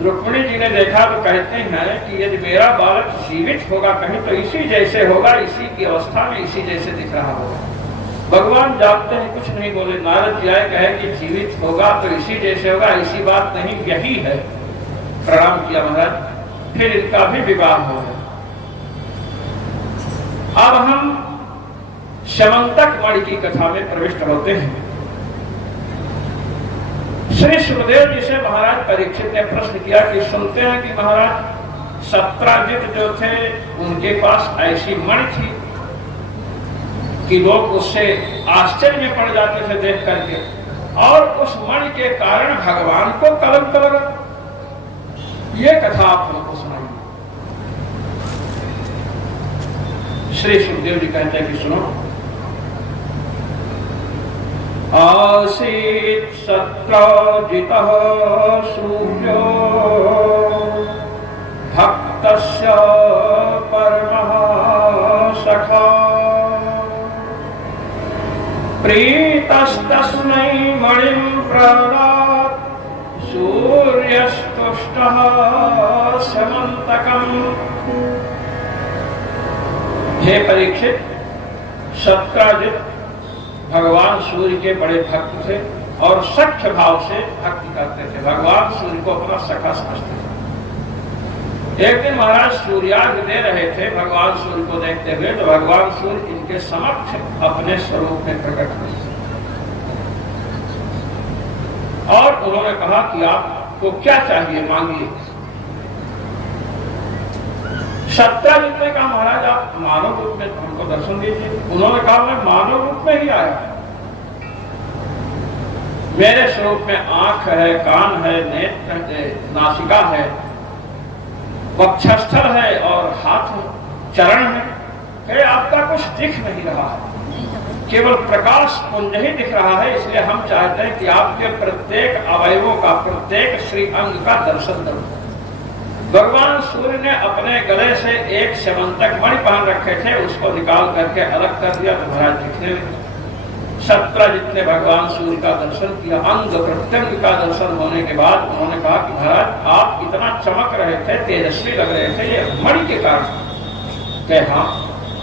रुक्मिणी जी ने देखा तो कहते हैं कि यदि मेरा बालक जीवित होगा कहीं तो इसी जैसे होगा, इसी की अवस्था में इसी जैसे दिख रहा होगा। भगवान जानते हैं, कुछ नहीं बोले। नारद जी आए, कहे कि जीवित होगा तो इसी जैसे होगा, ऐसी बात नहीं, यही है। प्रणाम किया महाराज। फिर इनका भी विवाह हो गया। अब हम स्यमंतक मणि की कथा में प्रविष्ट होते हैं। श्री सुखदेव जी से महाराज परीक्षित ने प्रश्न किया कि सुनते हैं कि महाराज सत्राजित जो थे उनके पास ऐसी मणि थी कि लोग उससे आश्चर्य में पड़ जाते थे देख करके, और उस मणि के कारण भगवान को कलंक लगा। ये कथा आप लोगों को सुनाइए। श्री सुखदेव जी कहते हैं कि सुनो। आसीत् सत्राजितः सूर्यो भक्तस्य परमः सखा प्रीतस्तस्मै मणिं प्रदात् सूर्यस्तुष्टः स्यमन्तकम्। हे परीक्षित, सत्राजित भगवान सूर्य के बड़े भक्त थे और सख्य भाव से भक्ति करते थे। भगवान सूर्य को अपना सखा समझते थे। एक दिन महाराज सूर्यार्घ्य दे रहे थे, भगवान सूर्य को देखते हुए, तो भगवान सूर्य इनके समक्ष अपने स्वरूप में प्रकट हुए और उन्होंने कहा कि आपको क्या चाहिए, मांगिए। सत्राजित ने कहा महाराज आप मानव रूप में हमको दर्शन दीजिए। उन्होंने कहा मैं मानव रूप में ही आया, मेरे स्वरूप में आंख है, कान है, नेत्र है, नासिका है, वक्षस्थल है और हाथ है, चरण है। कहे आपका कुछ दिख नहीं रहा है, केवल प्रकाश पुंज ही दिख रहा है। इसलिए हम चाहते हैं कि आपके प्रत्येक अवयवों का, प्रत्येक श्री अंग का दर्शन करूं। भगवान सूर्य ने अपने गले से एक स्यमंतक मणि पहन रखे थे, उसको निकाल करके अलग कर दिया तो महाराज दिखने लगे। सत्राजित ने भगवान सूर्य का दर्शन किया। अंग प्रत्यंग का दर्शन होने के बाद उन्होंने कहा कि महाराज आप इतना चमक रहे थे, तेजस्वी लग रहे थे, ये मणि के कारण। कहे हाँ,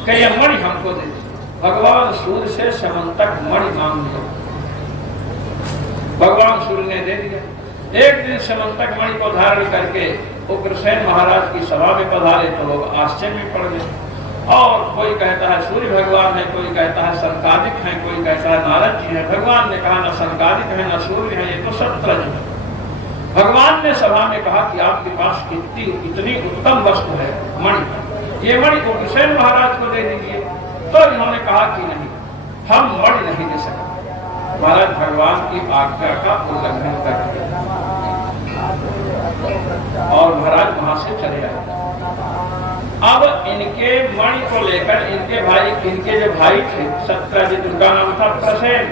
कहे ये मणि हमको दे दीजिए। भगवान सूर्य से स्यमंतक मणि मांग लिया, भगवान सूर्य ने दे दिया। एक दिन स्यमंतक मणि को धारण करके उग्रसेन महाराज की सभा में पधारे तो लोग आश्चर्य में पड़ गए। और कोई कहता है सूर्य भगवान है, कोई कहता है संकादिक है, कोई कहता है नारद जी है। भगवान ने कहा न संकादिक है न सूर्य है, ये तो सत्राजित है। भगवान ने सभा में कहा कि आपके पास इतनी उत्तम वस्तु है मणि, ये मणि उग्रसेन महाराज को दे दीजिए। तो इन्होंने कहा कि नहीं, हम मणि नहीं दे सकते। महाराज भगवान की आज्ञा का उल्लंघन कर दिया और महाराज वहां से चले आए। अब इनके मणि को लेकर इनके भाई, इनके जो भाई थे सत्राजित, उनका नाम था प्रसेन।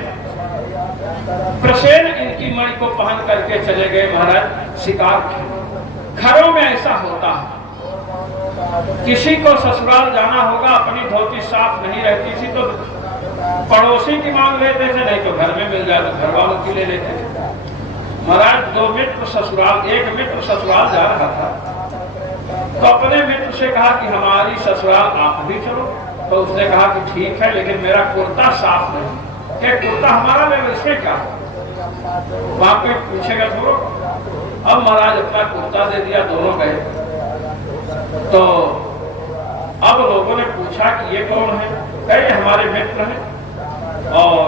प्रसेन इनकी मणि को पहन करके चले गए महाराज शिकार के। घरों में ऐसा होता है, किसी को ससुराल जाना होगा, अपनी धोती साफ नहीं रहती थी तो पड़ोसी की मांग लेते थे, नहीं तो घर में मिल जाए तो घर वालों की ले लेते थे। महाराज दो मित्र ससुराल, एक मित्र ससुराल जा रहा था तो अपने मित्र से कहा कि हमारी ससुराल आप भी चलो। तो उसने कहा कि ठीक है, लेकिन मेरा कुर्ता साफ नहीं। क्या कुर्ता हमारा ले, इसमें क्या वहां पे पूछेगा थोड़ा। अब महाराज अपना कुर्ता दे दिया, दोनों गए। तो अब लोगों ने पूछा कि ये कौन है? कहे हमारे मित्र हैं और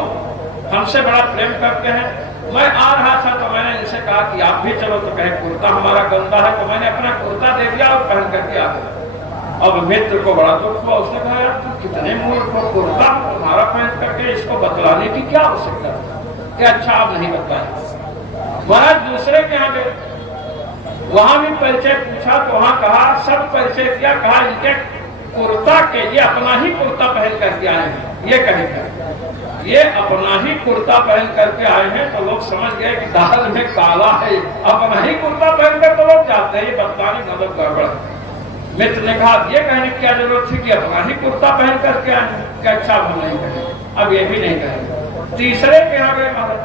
हमसे बड़ा प्रेम करते हैं। मैं आ रहा था तो मैंने इनसे कहा कि आप भी चलो, तो कहे कुर्ता हमारा गंदा है, तो मैंने अपना कुर्ता दे दिया और पहन करके आ गया। अब मित्र को बड़ा दुख हुआ, उसने कहा यार तुम कितने मूर्ख हो, कुर्ता तुम्हारा पहन करके इसको बतलाने की क्या आवश्यकता है कि अच्छा आप नहीं बताए। महाराज दूसरे के यहाँ गए, वहां भी परिचय पूछा तो वहां कहा, सब परिचय किया, कहा इनके कुर्ता के ये अपना ही कुर्ता पहन करके आए हैं, ये कहेगा ये अपना ही कुर्ता पहन करके आए हैं। तो लोग समझ गए कि दाल में काला है, अपना ही कुर्ता पहन कर तो लोग जाते हैं, ये बताने मतलब गड़बड़। मित्र ने कहा ये कहने की क्या जरूरत थी कि अपना ही कुर्ता पहन करके आए हैं, क्या अच्छा हम नहीं कहें, अब ये भी नहीं कहें। तीसरे के यहाँ गए महाराज,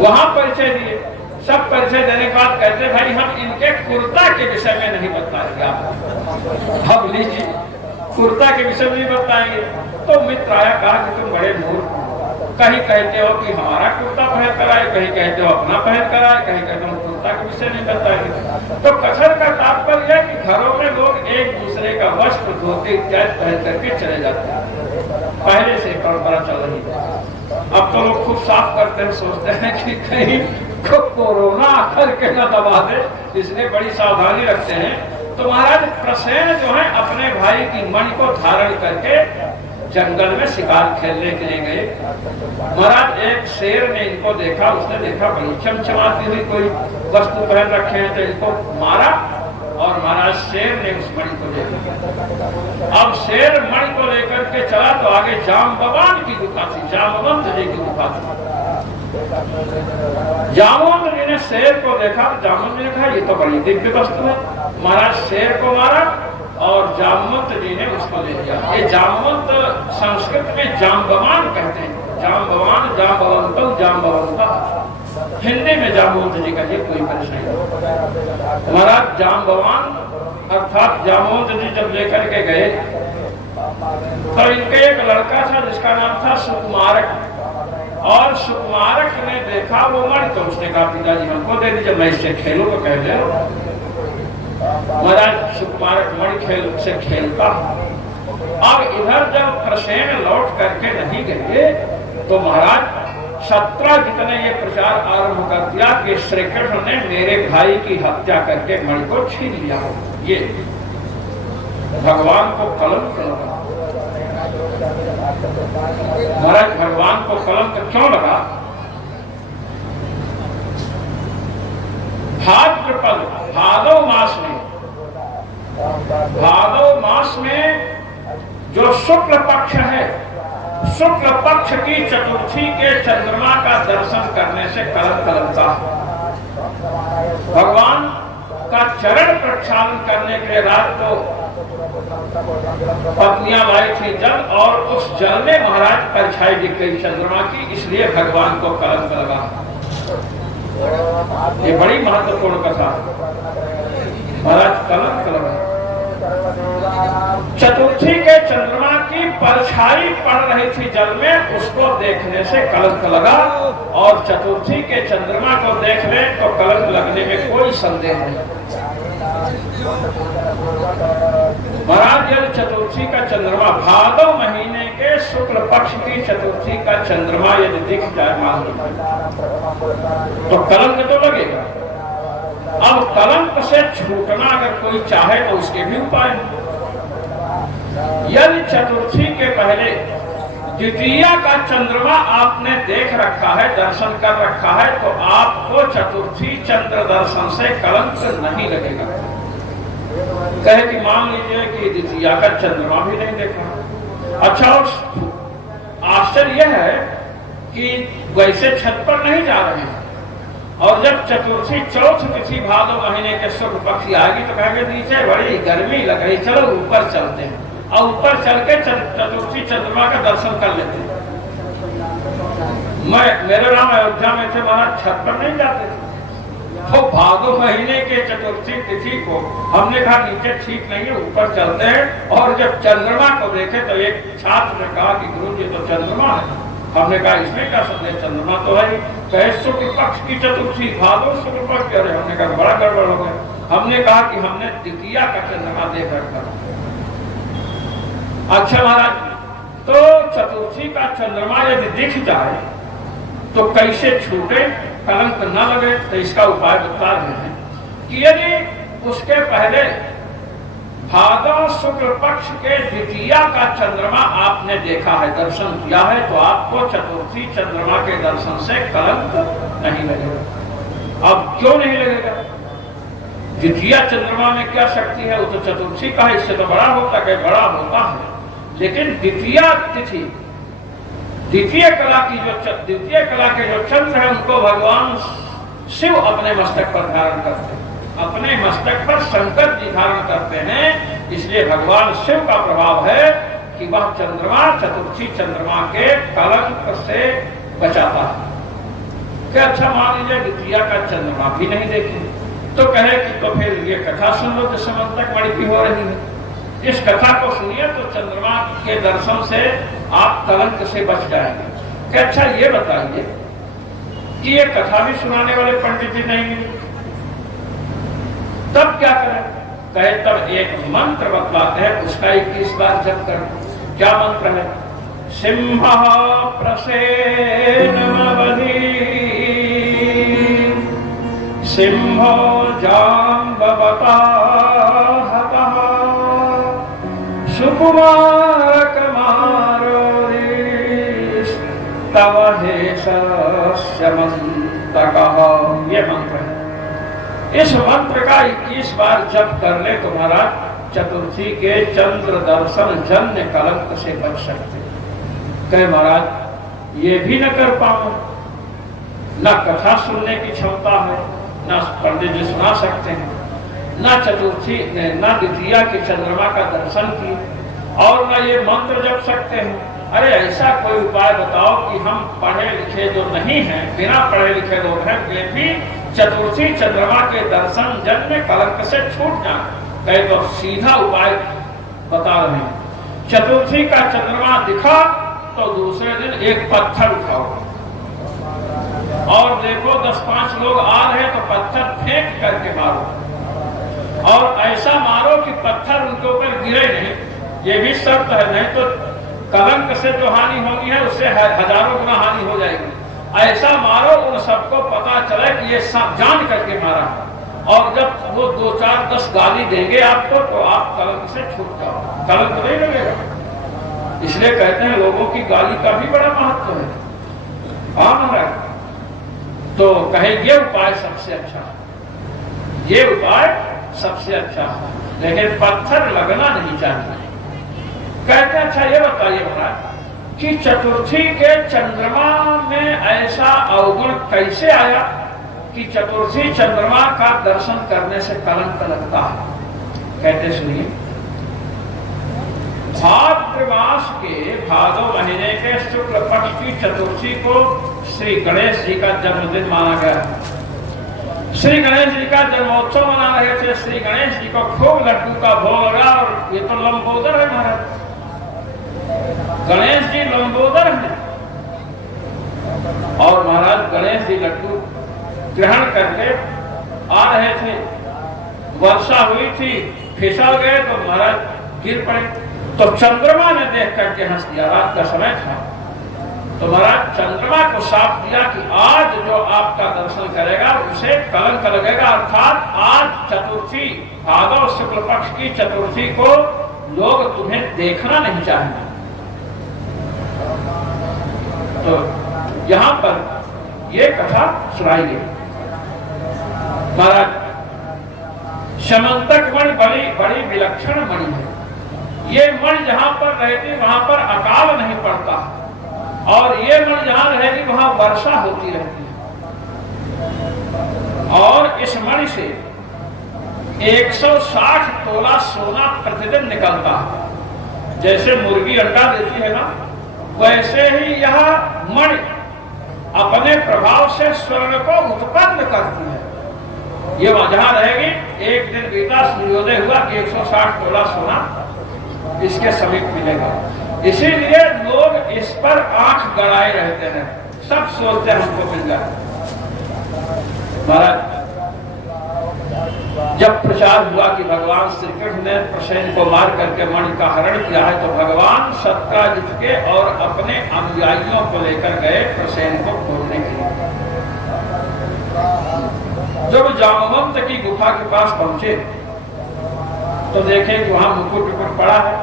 वहां परिचय दिए, सब परिचय देने के बाद कहते भाई हम इनके कुर्ता के विषय में नहीं बताएंगे आपको। अब लीजिए कुर्ता के विषय में नहीं बताएंगे। तो मित्र आया, कहा कि तुम बड़े मूर्ख, कहीं कहते हो कि हमारा कुर्ता पहन कर आए, कहीं कहते हो अपना पहन कर आए, कहीं कहते हो कुर्ता के विषय नहीं बताएंगे। तो कथन का तात्पर्य है कि घरों में लोग एक दूसरे का वस्त्र धोते इत्यादि पहन करके चले जाते हैं, पहले से परंपरा चल रही है। अब तो लोग खूब साफ करते हैं, सोचते हैं कि कहीं कोरोना आकर के न दबा दे, इसलिए बड़ी सावधानी रखते हैं। तो महाराज प्रसेन जो है अपने भाई की मणि को धारण करके जंगल में शिकार खेलने के लिए गए। महाराज एक शेर ने इनको देखा, उसने देखा बड़ी चमचमाती हुई कोई वस्तु पहन रखे हैं, तो इनको मारा और महाराज शेर ने उस मणि को देखा। अब शेर मणि को लेकर के चला तो आगे जाम्बवान की गुफा थी, जामवंत जी की गुफा थी। जामवंत जी ने शेर को देखा, जामवंत जी ने कहा ये तो बड़ी दिव्य वस्तु है। महाराज शेर को मारा और जामवंत जी ने उसको ले लिया। ये जामवंत संस्कृत में जाम्बवान कहते हैं, जाम्बवान, जाम्बवंत, जाम्बवंत। हिंदी में जामवंत जी का ये कोई परेशानी। महाराज जाम्बवान अर्थात जामवंत जी जब लेकर के गए तो इनके एक लड़का था जिसका नाम था सुकुमारक, और सुकुमारक ने देखा वो मणि, तो उसने कहा पिताजी हमको दे दीजिए, मैं इससे खेलूं तो कह दे। महाराज सुकुमारक मणि खेल से खेलता। अब इधर जब प्रसेन लौट करके नहीं गए तो महाराज 17 जितने ये प्रचार आरंभ कर दिया कि श्री कृष्ण ने मेरे भाई की हत्या करके मणि को छीन लिया। ये भगवान को कलंक लगा। महाराज भगवान को कलंक क्यों लगा? भाद्रपद भादव मास में जो शुक्ल पक्ष है, शुक्ल पक्ष की चतुर्थी के चंद्रमा का दर्शन करने से कलंक लगता है। भगवान का चरण प्रक्षालन करने के लिए रात को पत्नियां लाई थी जल, और उस जल में महाराज परछाई दिख गई चंद्रमा की, इसलिए भगवान को कलंक लगा। ये बड़ी महत्वपूर्ण कथा। महाराज कलंक लगा। चतुर्थी के चंद्रमा की परछाई पड़ रही थी जल में, उसको देखने से कलंक लगा, और चतुर्थी के चंद्रमा को देख ले तो कलंक लगने में कोई संदेह नहीं। महाराज यदि चतुर्थी का चंद्रमा भादव महीने के शुक्ल पक्ष की चतुर्थी का चंद्रमा यदि दिख जाए मान तो कलंक तो लगेगा। अब कलंक से छूटना अगर कोई चाहे तो उसके भी उपाय हैं। यदि चतुर्थी के पहले द्वितीया का चंद्रमा आपने देख रखा है, दर्शन कर रखा है, तो आपको चतुर्थी चंद्र दर्शन से कलंक नहीं लगेगा। कहे कि मान लीजिए कि द्वितीया का चंद्रमा भी नहीं देखा। अच्छा, आश्चर्य यह है कि वैसे छत पर नहीं जा रहे हैं, और जब चतुर्थी चौथ तिथि भादव महीने के शुक्ल पक्ष आएगी तो कहेंगे नीचे बड़ी गर्मी लग रही, चलो ऊपर चलते हैं, और ऊपर चल के चतुर्थी चंद्रमा का दर्शन कर लेते हैं। मेरे नाम अयोध्या में थे, महाराज छत पर नहीं जाते थे। तो भादव महीने के चतुर्थी तिथि को हमने कहा नीचे ठीक नहीं है, ऊपर चलते हैं। और जब चंद्रमा को देखे तो एक छात्र ने कहा कि गुरु जी तो चंद्रमा है। हमने कहा इसमें क्या संदेह, चंद्रमा तो है। कहे शुक्ल पक्ष की चतुर्थी भादव शुक्ल पक्ष, अरे हमने कहा बड़ा गड़बड़ हो गया। हमने कहा कि हमने द्वितीया का चंद्रमा देख रखा। अच्छा महाराज, तो चतुर्थी का चंद्रमा यदि दिख जाए तो कैसे छूटे, कलंक न लगे, तो इसका उपाय बता रहे हैं कि यदि उसके पहले भादव शुक्ल पक्ष के द्वितीया का चंद्रमा आपने देखा है, दर्शन किया है, तो आपको चतुर्थी चंद्रमा के दर्शन से कलंक नहीं लगेगा। अब क्यों नहीं लगेगा? द्वितीया चंद्रमा में क्या शक्ति है? वो तो चतुर्थी का है, इससे तो बड़ा होता है, बड़ा होता है, लेकिन द्वितीया तिथि, द्वितीय कला के जो चंद्र है उनको भगवान शिव अपने मस्तक पर धारण करते हैं, अपने मस्तक पर शंकर जी धारण करते हैं। इसलिए भगवान शिव का प्रभाव है कि वह चंद्रमा चतुर्थी चंद्रमा के कलंक से बचाता है। क्या अच्छा, मान लीजिए द्वितीया का चंद्रमा भी नहीं देखे तो कहे कि तो फिर ये कथा सुन लो, जिस मंत्रक बड़ी भी हो रही है, इस कथा को सुनिए तो चंद्रमा के दर्शन से आप कलंक से बच जाएंगे। क्या अच्छा, ये बताइए कि ये कथा भी सुनाने वाले पंडित जी नहीं मिले, तब क्या करें? कहे तब एक मंत्र बतलाते हैं, उसका 21 बार जप कर। क्या मंत्र है? सिंह प्रसेन सिंहो जाम्बवता हतः सुकुमार तव हेशस्य मंतकः। ये मंत्र है। इस मंत्र का 21 बार जप कर ले तो महाराज चतुर्थी के चंद्र दर्शन जन्य कलंक से बच सकते। कहे महाराज ये भी न कर पाऊं, न कथा सुनने की क्षमता है, न पंडित जी सुना सकते हैं, न चतुर्थी न द्वितीया के चंद्रमा का दर्शन किए, और न ये मंत्र जप सकते हैं। अरे ऐसा कोई उपाय बताओ कि हम पढ़े लिखे जो नहीं हैं, बिना पढ़े लिखे लोग हैं, वे भी चतुर्थी चंद्रमा के दर्शन जन्य कलंक से छूट जाए। कहे तो सीधा उपाय बता रहे हैं। चतुर्थी का चंद्रमा दिखा तो दूसरे दिन एक पत्थर उठाओ और देखो 10-5 लोग आ रहे तो पत्थर फेंक करके मारो, और ऐसा मारो कि पत्थर उनके ऊपर गिरे नहीं। ये भी शर्त है, नहीं तो कलंक से जो हानि होनी है उससे हजारों गुना हानि हो जाएगी। ऐसा मारो उन सबको पता चले कि ये सब जान करके मारा, और जब वो 2-4-10 गाली देंगे आपको तो आप कलंक से छूट जाओ, कलंक नहीं लगेगा। इसलिए कहते हैं लोगों की गाली का भी बड़ा महत्व है। हाँ महाराज, तो कहे ये उपाय सबसे अच्छा है, ये उपाय सबसे अच्छा है, लेकिन पत्थर लगना नहीं चाहिए। कहते अच्छा ये बताइए महाराज कि चतुर्थी के चंद्रमा में ऐसा अवगुण कैसे आया कि चतुर्थी चंद्रमा का दर्शन करने से कलंक लगता है? कहते सुनिए, भाद्र मास के भादो महीने के शुक्ल पक्ष की चतुर्थी को श्री गणेश जी का जन्मदिन माना गया। श्री गणेश जी का जन्मोत्सव मना रहे थे। श्री गणेश जी को खूब लड्डू का भोग लगा, और ये तो लंबोदर है महाराज, गणेश जी लंबोदर हैं, और महाराज गणेश जी लड्डू ग्रहण करके आ रहे थे, वर्षा हुई थी, फिसल गए तो महाराज गिर पड़े। तो चंद्रमा ने देख करके हंस दिया, रात का समय था, तो महाराज चंद्रमा को साफ दिया कि आज जो आपका दर्शन करेगा उसे कलंक लगेगा, अर्थात आज चतुर्थी भादव शुक्ल पक्ष की चतुर्थी को लोग तुम्हें देखना नहीं चाहेंगे। तो यहाँ पर ये कथा सुनाई गई। महाराज समंतक मणि बड़ी विलक्षण मणि है। ये मणि जहां पर रहती वहां पर अकाल नहीं पड़ता, और ये मणि जहां रहेगी वहां वर्षा होती रहती है। और इस मणि से 160 तोला सोना प्रतिदिन निकलता है। जैसे मुर्गी अंडा देती है ना, वैसे ही यह मणि अपने प्रभाव से स्वर्ण को उत्पन्न करती है। ये जहां रहेगी, एक दिन बीता, सूर्योदय हुआ कि 160 तोला सोना इसके समीप मिलेगा। इसीलिए लोग इस पर आंख गड़ाए रहते हैं, सब सोचते हैं हमको मिल जाए। महाराज जब प्रचार हुआ कि भगवान श्री कृष्ण ने प्रसेन को मार करके मणि का हरण किया है, तो भगवान सत्याजित के और अपने अनुयायियों को लेकर गए प्रसेन को खोलने के लिए। जब जामवंत की गुफा के पास पहुंचे तो देखे कि वहां मुकुट टुकुट पड़ा है।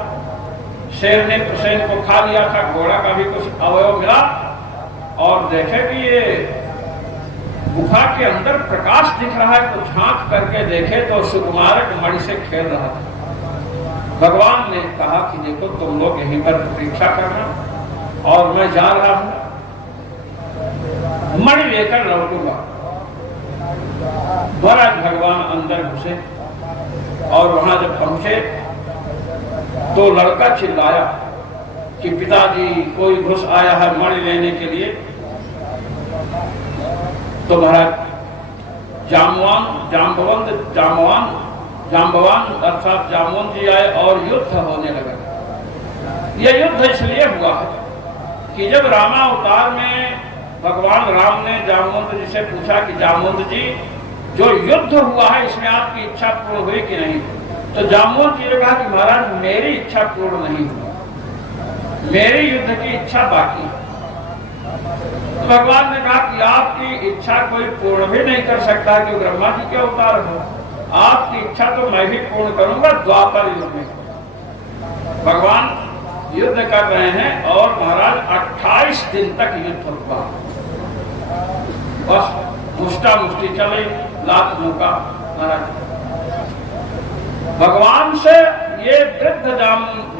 शेर ने प्रसेन को खा लिया था, घोड़ा का भी कुछ अवयव मिला, और देखे कि ये गुफा के अंदर प्रकाश दिख रहा है, तो झांक करके देखे तो सुकुमारक मणि से खेल रहा था। भगवान ने कहा कि देखो तुम लोग यहीं पर प्रतीक्षा करना और मैं जा रहा हूं, मणि लेकर लौटूंगा। महाराज भगवान अंदर घुसे और वहां जब पहुंचे तो लड़का चिल्लाया कि पिताजी कोई घुस आया है मणि लेने के लिए। तो महाराज जाम्बवान अर्थात जामवंत जी आए और युद्ध होने लगा। यह युद्ध इसलिए हुआ है कि जब रामावतार में भगवान राम ने जामवंत जी से पूछा कि जामवंत जी जो युद्ध हुआ है इसमें आपकी इच्छा पूर्ण हुई कि नहीं, तो जामवंत जी ने कहा कि महाराज मेरी इच्छा पूर्ण नहीं हुई, मेरी युद्ध की इच्छा बाकी है। तो भगवान ने कहा कि आपकी इच्छा कोई पूर्ण भी नहीं कर सकता, कि ब्रह्मा जी के अवतार हो, आपकी इच्छा तो मैं भी पूर्ण करूंगा द्वापर युग में। भगवान युद्ध कर रहे हैं और महाराज 28 दिन तक युद्ध हुआ, बस मुष्टा मुष्टि चले, लात मुका। महाराज भगवान से ये वृद्ध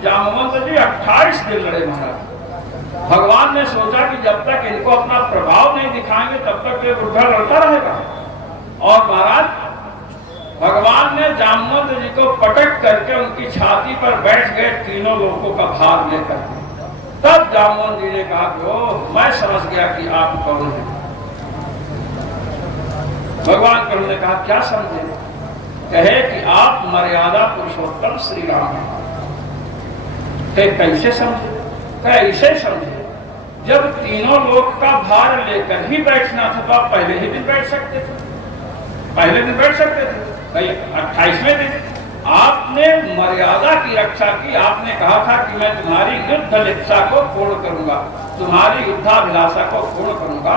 जामवंत जी 28 दिन लड़े। महाराज भगवान ने सोचा कि जब तक इनको अपना प्रभाव नहीं दिखाएंगे तब तक ये बुढ़ा लड़ता रहेगा, और महाराज भगवान ने जामवंत जी को पटक करके उनकी छाती पर बैठ गए तीनों लोगों का भार लेकर। तब जामवंत जी ने कहा कि ओ मैं समझ गया कि आप कौन हैं। भगवान कृष्ण ने कहा क्या समझे? कहे कि आप मर्यादा पुरुषोत्तम श्री राम हैं। कैसे समझे? कैसे समझे? जब तीनों लोक का भार लेकर ही बैठना था तो आप पहले ही दिन बैठ सकते थे, पहले दिन बैठ सकते थे। 28वें दिन आपने मर्यादा की रक्षा की, आपने कहा था कि मैं तुम्हारी युद्ध लिप्सा को पूर्ण करूंगा, तुम्हारी युद्धाभिलाषा को पूर्ण करूंगा।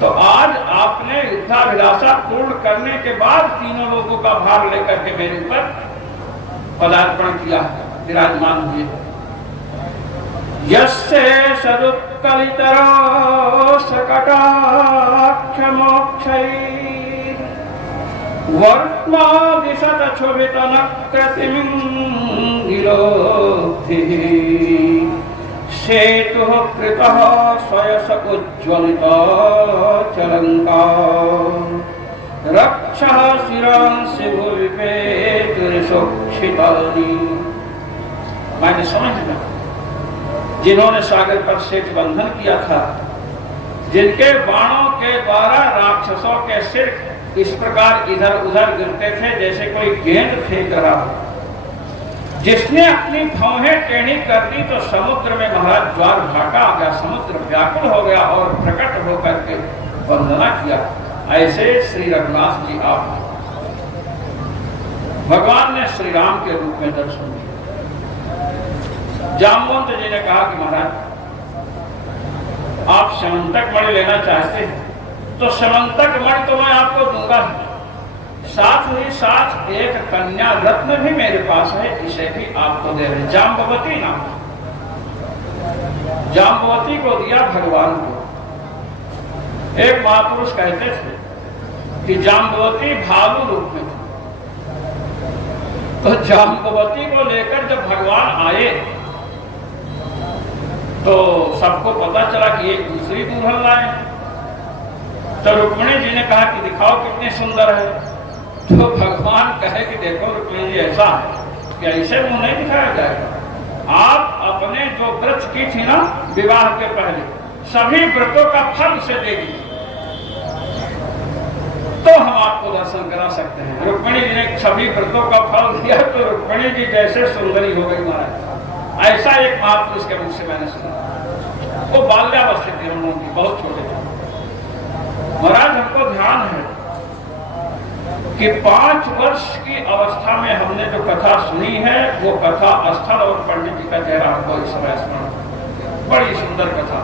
तो आज आपने युद्धाभिलाषा पूर्ण करने के बाद तीनों लोगों का भार लेकर के मेरे ऊपर पदार्पण किया, विराजमान हुए। यस्य सदुत्कलितरो सकटाक्ष मोक्षैः वर्त्मा दिशत क्षोभितन कृतिमिंगिलोक्तिः सेतुः कृतः स्वयसकुज्ज्वलित चलंका रक्षः शिरांसि भुविपेतुर्षोक्षितानि। मैंने समझ लिया जिन्होंने सागर पर सेतु बंधन किया था, जिनके बाणों के द्वारा राक्षसों के सिर इस प्रकार इधर उधर गिरते थे जैसे कोई गेंद फेंक रहा हो, जिसने अपनी भौहें टेढ़ी कर दी तो समुद्र में महाराज ज्वार भाटा आ गया, समुद्र व्याकुल हो गया और प्रकट होकर के वंदना किया। ऐसे श्री रघुनाथ जी आप भगवान ने श्री राम के रूप में दर्शन दिया। जामवंत जी ने कहा कि महाराज आप समंतक मणि लेना चाहते हैं तो समंतक मणि तो मैं आपको दूंगा, साथ ही साथ एक कन्या रत्न भी मेरे पास है, इसे भी आपको दे रहे। जाम्बवती नाम, जाम्बवती को दिया भगवान को। एक महापुरुष कहते थे कि जाम्बवती भालू रूप में थी, तो जाम्बवती को लेकर जब भगवान आए तो सबको पता चला कि एक दूसरी दुल्हन लाए। तो रुक्मिणी जी ने कहा कि दिखाओ कितनी सुंदर है। तो भगवान कहे कि देखो रुक्मिणी जी ऐसा है कि ऐसे मुंह नहीं दिखाया जाएगा। आप अपने जो व्रत की थी ना विवाह के पहले, सभी व्रतों का फल से देगी तो हम आपको दर्शन करा सकते हैं। रुक्मिणी जी ने सभी व्रतों का फल दिया तो रुक्मिणी जी जैसे सुंदरी हो गई महाराज। ऐसा एक महापुरुष के मुख से मैंने सुना। वो बाल्यावस्था थी हम लोगों की, बहुत छोटे थे महाराज। हमको ध्यान है कि 5 वर्ष की अवस्था में हमने जो कथा सुनी है वो कथा स्थल और पंडित जी का चेहरा हमको इस समय स्मरण, बड़ी सुंदर कथा।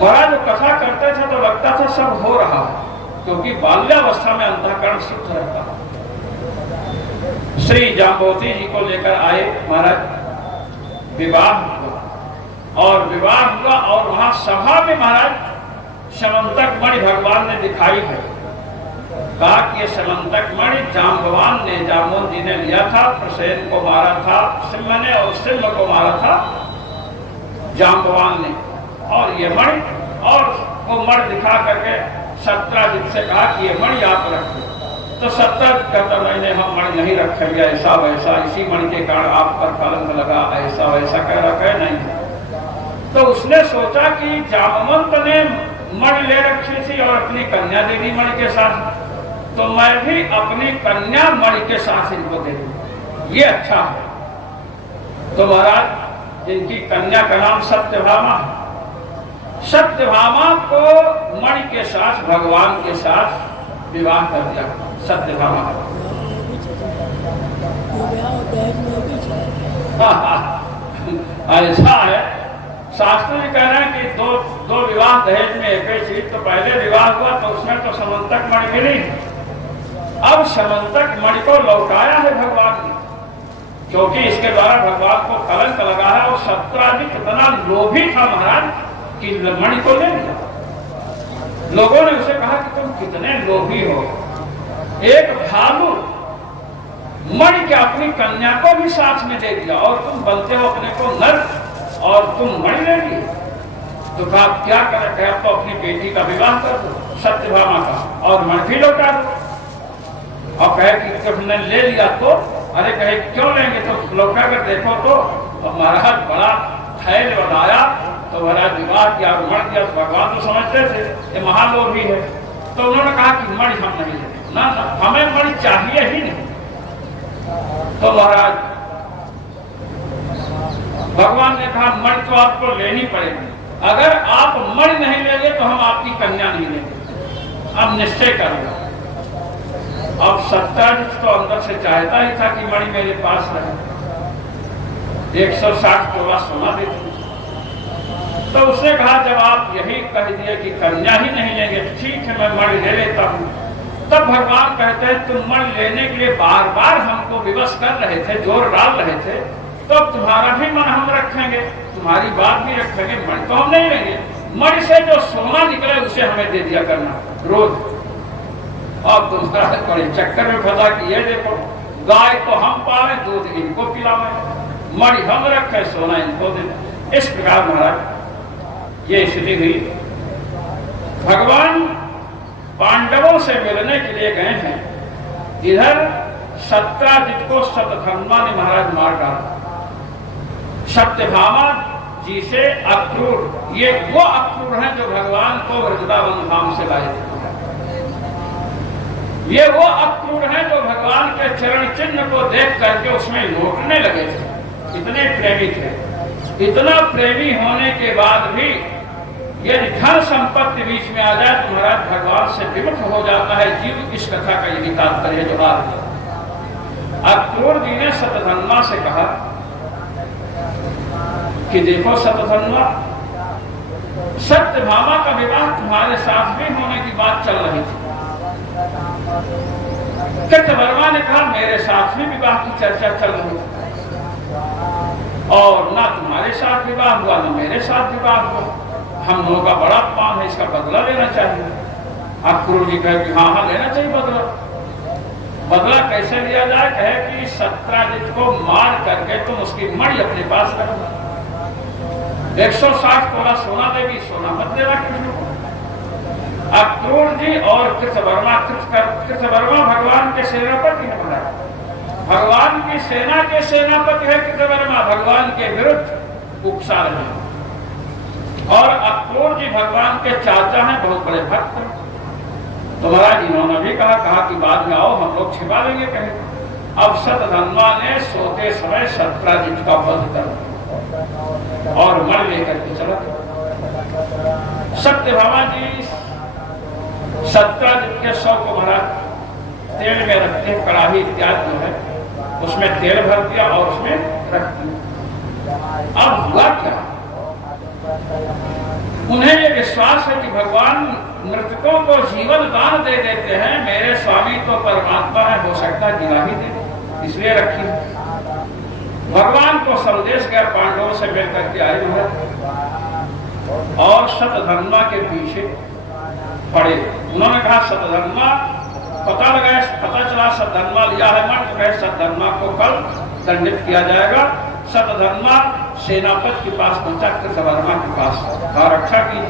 महाराज जो कथा करते थे तो लगता था सब हो रहा है, क्योंकि बाल्यावस्था में अंतःकरण शुद्ध रहता है। श्री जाम्बवती जी को लेकर आए महाराज। विवाह हुआ और विवाह हुआ और वहां सभा में महाराज समंतक मणि भगवान ने दिखाई है। कहा कि ये समंतक मणि जाम्बवान ने, जामुन जी ने लिया था, प्रसेन को मारा था, सिंह ने और सिंह को मारा था जाम्बवान ने। और ये मणि, और वो मणि दिखा करके सत्राजित से कहा कि ये मणि आप रखो। तो सत्राजित कहता मैंने हम मणि नहीं रखेंगे, ऐसा वैसा, इसी मणि के कारण आप पर कलंक लगा, ऐसा वैसा कह रखा है नहीं। तो उसने सोचा कि जामवंत ने मणि ले रखी थी और अपनी कन्या दे दी मणि के साथ, तो मैं भी अपनी कन्या मणि के साथ इनको दे दूं, ये अच्छा है। तो महाराज जिनकी कन्या का नाम सत्यभामा, सत्यभामा को मणि के साथ, भगवान के साथ विवाह कर दिया सत्यभामा। ऐसा है, शास्त्र भी कह रहे हैं कि दो विवाह दहेज में एक ही चीज। तो पहले विवाह हुआ तो उसमें तो समंतक मणि मिली, अब समंतक मणि को लौटाया है भगवान ने, क्योंकि इसके द्वारा भगवान को कलंक लगा है। और सत्राजित इतना लोभी था महाराज कि मणि को ले लिया। लोगों ने उसे कहा कि तुम कितने लोभी हो, एक भालू मणि के अपनी कन्या को भी साथ में दे दिया और तुम बनते हो अपने को नर और तुम मणि ले लिए। तो कहा क्या करें, अब तो अपनी बेटी का विवाह कर दो सत्यभामा का और मणि भी लौटा दो। और कहे कि तुमने ले लिया तो, अरे कहे क्यों लेंगे, तो लौटा कर देखो तो महाराज बड़ा खैल बनाया। तो महाराज विवाह किया और मणि दिया। तो भगवान तो समझते थे ये महालोभी है, तो उन्होंने कहा कि मणि हम नहीं लेंगे, ना हमें मणि चाहिए ही नहीं। तो महाराज भगवान ने कहा मणि तो आपको लेनी पड़ेगी, अगर आप मणि नहीं लेंगे तो हम आपकी कन्या नहीं लेंगे, अब निश्चय कर लो। अब सत्याजित तो अंदर से चाहता ही था कि मणि मेरे पास रहे, 160 तोला सोना देती। तो उसने कहा जब आप यही कह दिए कि कन्या ही नहीं लेंगे, ठीक है मैं मणि ले लेता हूँ। तब भगवान कहते हैं तुम मणि लेने के लिए बार बार हमको विवश कर रहे थे, जोर डाल रहे थे, तो अब तुम्हारा भी मन हम रखेंगे, तुम्हारी बात भी रखेंगे, मणि तो हम नहीं लेंगे। मणि से जो सोना निकले उसे हमें दे दिया करना रोज। और दूसरा बड़े चक्कर में फंसा कि ये देखो गाय तो हम पाले, दूध इनको पिलावे, मणि हम रखे, सोना इनको दे। इस प्रकार महाराज ये स्थिति हुई। भगवान पांडवों से मिलने के लिए गए हैं, इधर सत्राजित को सतधन्वा ने महाराज मार डाला। सत्यभामा जी से अक्रूर, ये वो अक्रूर हैं जो भगवान को वृंदावन धाम से लाए थे। ये वो अक्रूर हैं जो भगवान के चरण चिन्ह को देख करके उसमें लौटने लगे थे। इतने प्रेमी थे, इतना प्रेमी होने के बाद भी यदि धन संपत्ति बीच में आ जाए तो महाराज भगवान से विमुख हो जाता है जीव। इस कथा का यही तात्पर्य जो आज अक्रूर जी ने सतधन्वा से कहा कि देखो सतधन्वा, सत्यभामा का विवाह तुम्हारे साथ भी होने की बात चल रही थी। कृतवर्मा ने कहा मेरे साथ भी विवाह की चर्चा चल रही थी और ना तुम्हारे साथ विवाह हुआ ना मेरे साथ विवाह हुआ, हम लोगों का बड़ा अपमान है, इसका बदला लेना चाहिए। अक्रूर जी कहे कि हाँ लेना चाहिए बदला। बदला कैसे लिया जाए, कहे कि सत्राजित को मार करके तुम उसकी मणि अपने पास रखो, 160 तोला सोना देगी, सोना मत देना कृष्ण को। अक्रूर जी और कृतवर्मा भगवान के सेनापति है महाराज, भगवान की सेना के सेनापति है कृतवर्मा, भगवान के विरुद्ध उकसा रहे हैं। और अक्रूर जी भगवान के चाचा हैं, बहुत बड़े भक्त हैं। तो महाराज इन्होंने भी कहा कि बाद में आओ हम लोग छिपा लेंगे कहीं। अब सतधन्वा ने सोते समय सत्राजित का वध कर और मर लेकर के चला। सत्यभामा जी सत्राजित के शव को महाराज तेल में रखते हैं, कड़ाही इत्यादि जो है उसमें तेल भर दिया और उसमें रख दिया। अब हुआ क्या, उन्हें ये विश्वास है कि भगवान मृतकों को जीवन दान दे देते हैं, मेरे स्वामी तो परमात्मा है, हो सकता है गिरा ही दे। इसलिए रखी। भगवान को संदेश गया, पांडवों से मिल करके आए महाराज और शतधर्मा के पीछे पड़े। उन्होंने कहा शतधर्मा पता लगाया, पता चला शतधर्मा लिया है मठ, तो कहे शतधर्मा को कल दंडित किया जाएगा। शतधर्मा सेनापति के पास पहुंचा, कृतवर्मा के पास कहा रक्षा की।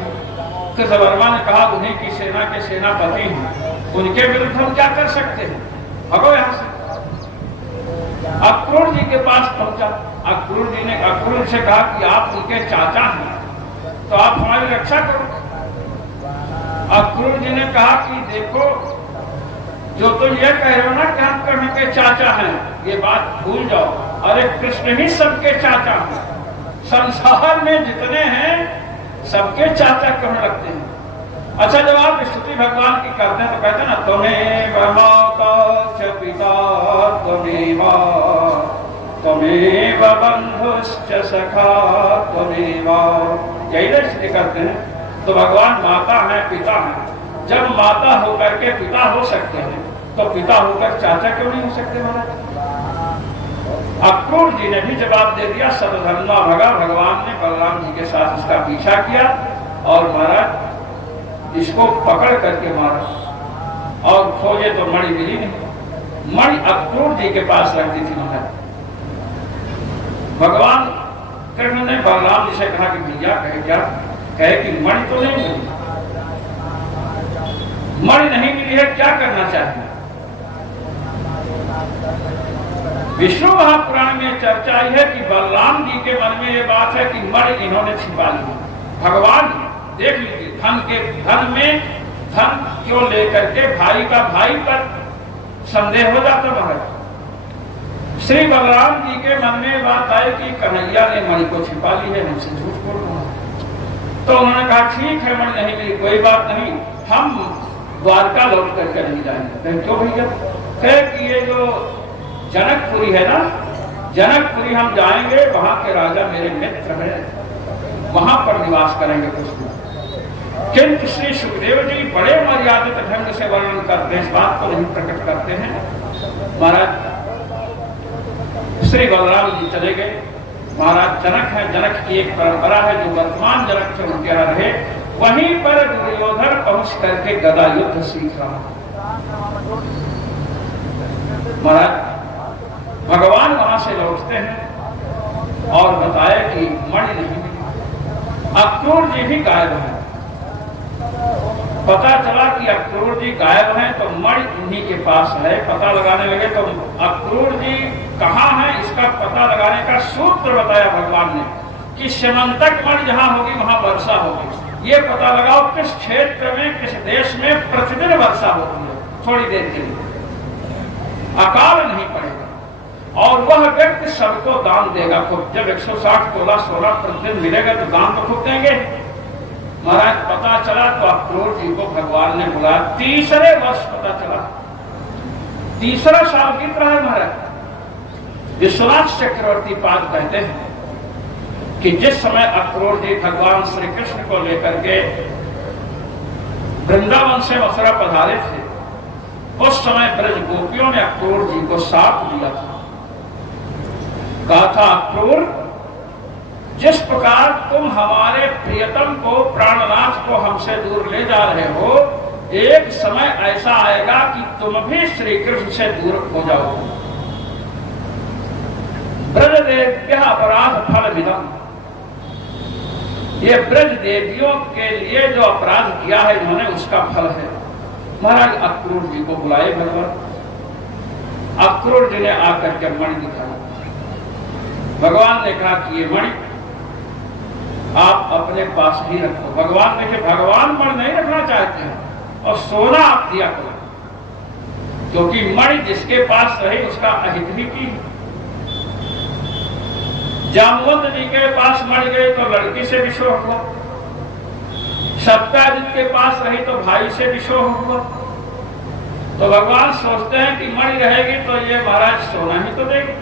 कृतवर्मा ने कहा उन्हीं की सेना के सेनापति हैं, उनके विरुद्ध हम क्या कर सकते हैं, भगो यहां से। अक्रूर जी के पास पहुंचा। अक्रूर जी ने अक्रूर से कहा कि आप उनके चाचा हैं तो आप हमारी रक्षा करो। अक्रूर जी ने कहा कि देखो जो तुम ये कह रहे हो ना कि हम कर्ण के चाचा हैं, ये बात भूल जाओ। अरे कृष्ण ही सबके चाचा हैं, संसार में जितने हैं सबके चाचा कर्ण लगते हैं। अच्छा, जब आप स्तुति भगवान की करते हैं तो कहते हैं ना त्वमेव माता च पिता त्वमेव बंधुश्च सखा त्वमेव, यही स्तुति करते हैं। तो भगवान माता है, पिता है। जब माता होकर के पिता हो सकते हैं तो पिता होकर चाचा क्यों नहीं हो सकते महाराज? अक्रूर जी ने भी जवाब दे दिया, शतधर्मा भगा। भगवान ने बलराम जी के साथ इसका पीछा किया और महाराज इसको पकड़ करके मारा और खोजे तो मणि मिली नहीं। मणि अक्रूर जी के पास रखती थी महाराज। भगवान कृष्ण ने बलराम जी से कहा कि भैया कहे क्या, कहे कि मणि तो नहीं मिली, मणि नहीं मिली है, क्या करना चाहिए? विष्णु महापुराण में चर्चा आई है कि बलराम जी के मन में ये बात है कि मणि इन्होंने छिपा ली। भगवान देख लीजिए, धन में धन क्यों लेकर के भाई का भाई पर संदेह हो जाता महाराज। श्री बलराम जी के मन में बात आई कि कन्हैया ने मणि को छिपा ली है, हमसे झूठ बोल रहा है। तो उन्होंने कहा ठीक है, मणि नहीं मिली, कोई बात नहीं, हम द्वारका लौट करके नहीं जाएंगे। क्यों भैया? कहे कि ये जो जनकपुरी है ना, जनकपुरी हम जाएंगे, वहां के राजा मेरे मित्र हैं, वहां पर निवास करेंगे कुछ दिन। किंतु श्री सुखदेव जी बड़े मर्यादित ढंग से वर्णन करते हैं, इस बात को नहीं प्रकट करते हैं। महाराज श्री बलराम जी चले गए। महाराज जनक है, जनक की एक परंपरा है, जो वर्तमान जनक थे उनके यहाँ रहे। वहीं पर दुर्योधन पहुंच करके गदा युद्ध सीख रहा। महाराज भगवान वहां से लौटते हैं और बताया कि मणि नहीं मिली। अक्रूर जी भी गायब है। पता चला कि अक्रूर जी गायब हैं तो मणि उन्हीं के पास है। पता लगाने लगे तो अक्रूर जी कहाँ हैं, इसका पता लगाने का सूत्र बताया भगवान ने कि स्यमंतक मणि जहां होगी वहां वर्षा होगी। ये पता लगाओ किस क्षेत्र में, किस देश में प्रतिदिन वर्षा होती है, थोड़ी देर के लिए, अकाल नहीं पड़ेगा और वह व्यक्ति सबको दान देगा खूब। जब 160 तोला सोना प्रतिदिन मिलेगा तो दान तो खूब देंगे। महाराज पता चला तो अक्रूर जी को भगवान ने बुलाया। तीसरे वर्ष पता चला, तीसरा साल बीत रहा है महाराज। विश्वनाथ चक्रवर्ती पाद कहते हैं कि जिस समय अक्रूर जी भगवान श्री कृष्ण को लेकर के वृंदावन से मथुरा पधारे थे, उस समय ब्रज गोपियों ने अक्रूर जी को साथ दिया था। कहा था अक्रूर, जिस प्रकार तुम हमारे प्रियतम को, प्राणनाथ को हमसे दूर ले जा रहे हो, एक समय ऐसा आएगा कि तुम भी श्री कृष्ण से दूर हो जाओगे। ब्रज देव्य अपराध फल विदम, ये ब्रज देवियों के लिए जो अपराध किया है इन्होंने, उसका फल है। महाराज अक्रूर जी को बुलाए भगवान। अक्रूर जी ने आकर के मणि दिखाई। भगवान ने कहा कि ये मणि आप अपने पास ही रखो। भगवान देखिए, भगवान मणि नहीं रखना चाहते हैं और सोना आप दिया करो, क्योंकि मणि जिसके पास रहे उसका अहित ही की। जामवंत जी के पास मणि गए तो लड़की से विशोह हुआ, सत्याजित के पास रही तो भाई से विशोह हुआ। तो भगवान सोचते हैं कि मणि रहेगी तो ये महाराज सोना ही तो देगी,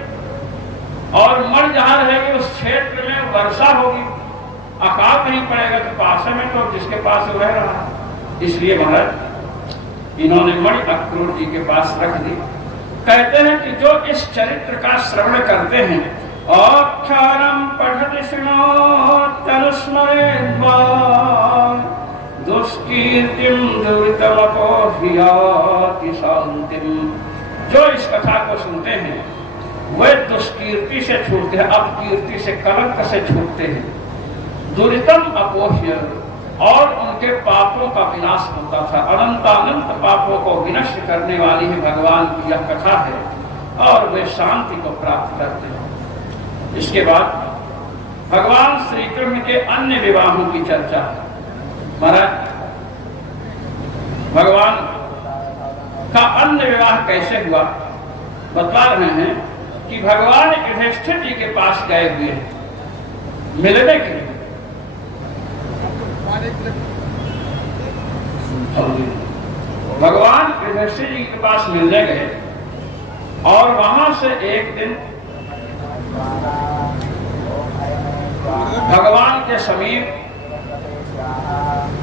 और मणि जहां रहेगी उस क्षेत्र में वर्षा होगी, अकाल नहीं पड़ेगा, तो पास में तो जिसके पास रह रहा है। इसलिए महाराज इन्होंने मणि अक्रूर जी के पास रख दी। कहते हैं कि जो इस चरित्र का श्रवण करते हैं, आख्यानम पठति शृणोत्यनुस्मरेद्वा दुष्कीर्तिम दुरितमपोह्याति शांतिम, जो इस कथा को सुनते हैं वे दुष्कीर्ति से छूटते हैं, अपकीर्ति से, कलंक से छूटते हैं। दुरितम अपोह्य, और उनके पापों का विनाश होता था। अनंतानंत पापों को विनष्ट करने वाली ही भगवान की यह कथा है, और वे शांति को प्राप्त करते हैं। इसके बाद भगवान श्री कृष्ण के अन्य विवाहों की चर्चा है। महाराज, भगवान का अन्य विवाह कैसे हुआ बता रहे हैं कि भगवान युधिष्ठिर जी के पास गए हुए हैं मिलने के लिए। भगवान युधिष्ठिर जी के पास मिलने गए, और वहां से एक दिन भगवान के समीप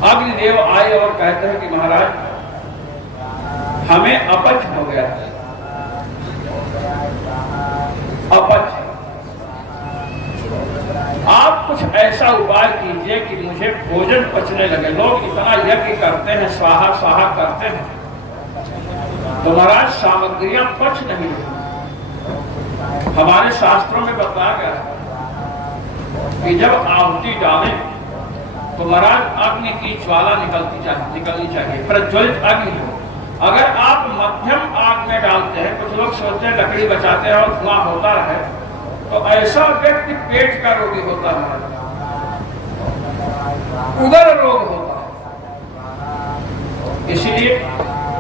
अग्निदेव आए और कहते हैं कि महाराज, हमें अपच हो गया। अपच, आप कुछ ऐसा उपाय कीजिए कि मुझे भोजन पचने लगे। लोग इतना यज्ञ करते हैं, स्वाहा स्वाहा करते हैं, तो महाराज सामग्रियां पच नहीं। हमारे शास्त्रों में बताया गया कि जब आहुति डालें तो महाराज अग्नि की ज्वाला निकलनी चाहिए, प्रज्वलित अग्नि हो। अगर आप मध्यम आग में डालते हैं, कुछ लोग सोचते हैं लकड़ी बचाते हैं और धुआं होता रहे, तो ऐसा व्यक्ति पेट का रोगी होता है, उदर रोग होता है। इसलिए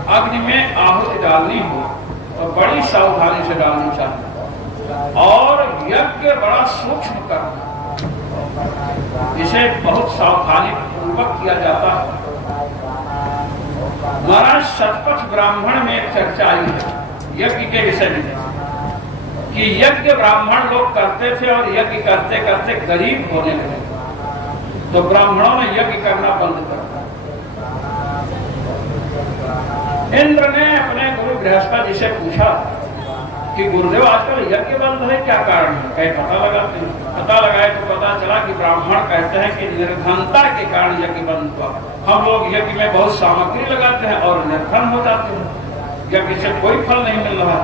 अग्नि में आहुति डालनी हो तो बड़ी सावधानी से डालनी चाहिए, और यज्ञ बड़ा सूक्ष्म करना, इसे बहुत सावधानी पूर्वक किया जाता है। महाराज, शतपथ ब्राह्मण में एक चर्चा आई है यज्ञ के विषय में कि यज्ञ ब्राह्मण लोग करते थे, और यज्ञ करते करते गरीब होने लगे, तो ब्राह्मणों ने यज्ञ करना बंद कर दिया। इंद्र ने अपने गुरु बृहस्पति जी से पूछा कि गुरुदेव, आजकल यज्ञ बंद है, क्या कारण है? कहीं पता लगाते हैं। पता लगाए तो पता चला कि ब्राह्मण कहते हैं कि निर्धनता के कारण यज्ञ बंद हुआ। हम लोग यज्ञ में बहुत सामग्री लगाते हैं और निर्धन हो जाते हैं, यज्ञ से कोई फल नहीं मिल रहा।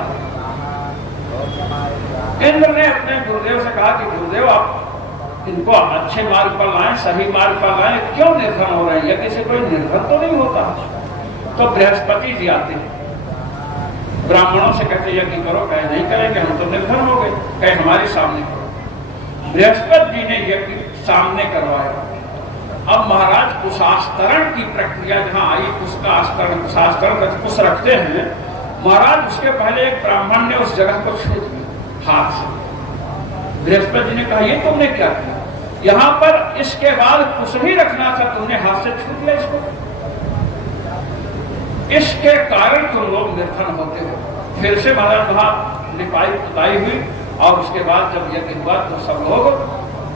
इंद्र ने अपने गुरुदेव से कहा कि गुरुदेव, आप इनको अच्छे मार्ग पर लाएं, सही मार्ग पर लाएं, क्यों निर्धन हो रहे हैं? यज्ञ से कोई निर्धन तो नहीं होता। तो बृहस्पति जी आते हैं, ब्राह्मणों से कहते यज्ञ करो, कहे नहीं करेंगे, हम तो निर्धन हो गए, कहे हमारे सामने करो। बृहस्पति जी ने यज्ञ सामने करवाया। अब महाराज, कुशास्तरण की प्रक्रिया जहां आई, कुशास्तरण कुश रखते हैं महाराज, उसके पहले एक ब्राह्मण ने उस जगह को छू दिया हाथ से। बृहस्पति जी ने कहा, ये तुमने क्या किया? यहाँ पर इसके बाद कुछ ही रखना था, तुमने हाथ से छू दिया इसको। इसके कारण तुम लोग निर्धन होते हो। फिर से महाराज वहां लिपाई पुताई हुई, और उसके बाद जब यज्ञ हुआ तो सब लोग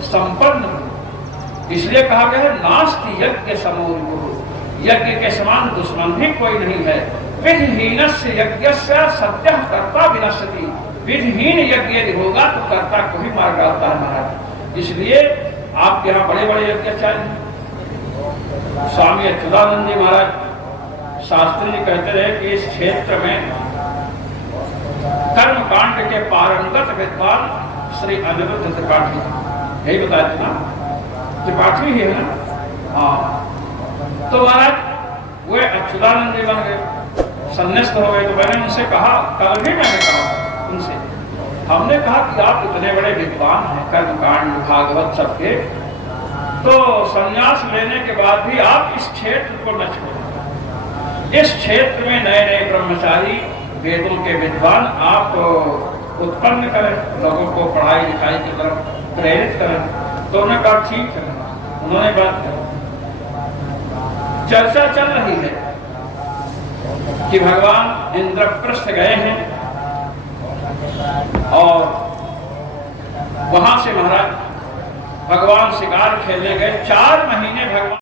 संपन्न हुए। इसलिए कहा गया है, नास्ति यज्ञ समो गुरु, यज्ञ के समान दुश्मन भी कोई नहीं है। विधिहीनस्य यज्ञस्य सत्यः कर्ता विनश्यति, विधिहीन यज्ञ यदि होगा तो कर्ता को ही मार डालता है महाराज। इसलिए आपके यहाँ बड़े बड़े यज्ञ चाहिए। स्वामी अच्युतानंद जी महाराज शास्त्री जी कहते रहे कि इस क्षेत्र में कर्मकांड के पारंगत विद्वान श्री अनिरुद्ध त्रिपाठी, यही बताया था ना, त्रिपाठी ही है ना। हाँ, तो महाराज वे अच्युतानंद जी बन गए, संन्यास्त हो गए। तो मैंने उनसे कहा, कल भी मैंने कहा उनसे, हमने कहा कि आप इतने बड़े विद्वान हैं कर्मकांड भागवत सबके, तो संन्यास लेने के बाद भी आप इस क्षेत्र को न छोड़ें। इस क्षेत्र में नए नए ब्रह्मचारी वेदों के विद्वान आप उत्पन्न करें, लोगों को पढ़ाई लिखाई की तरफ प्रेरित करें। तो उन्होंने कहा ठीक है, उन्होंने बात करी। चर्चा चल रही है कि भगवान इंद्रप्रस्थ गए हैं, और वहां से महाराज भगवान शिकार खेलने गए। 4 महीने भगवान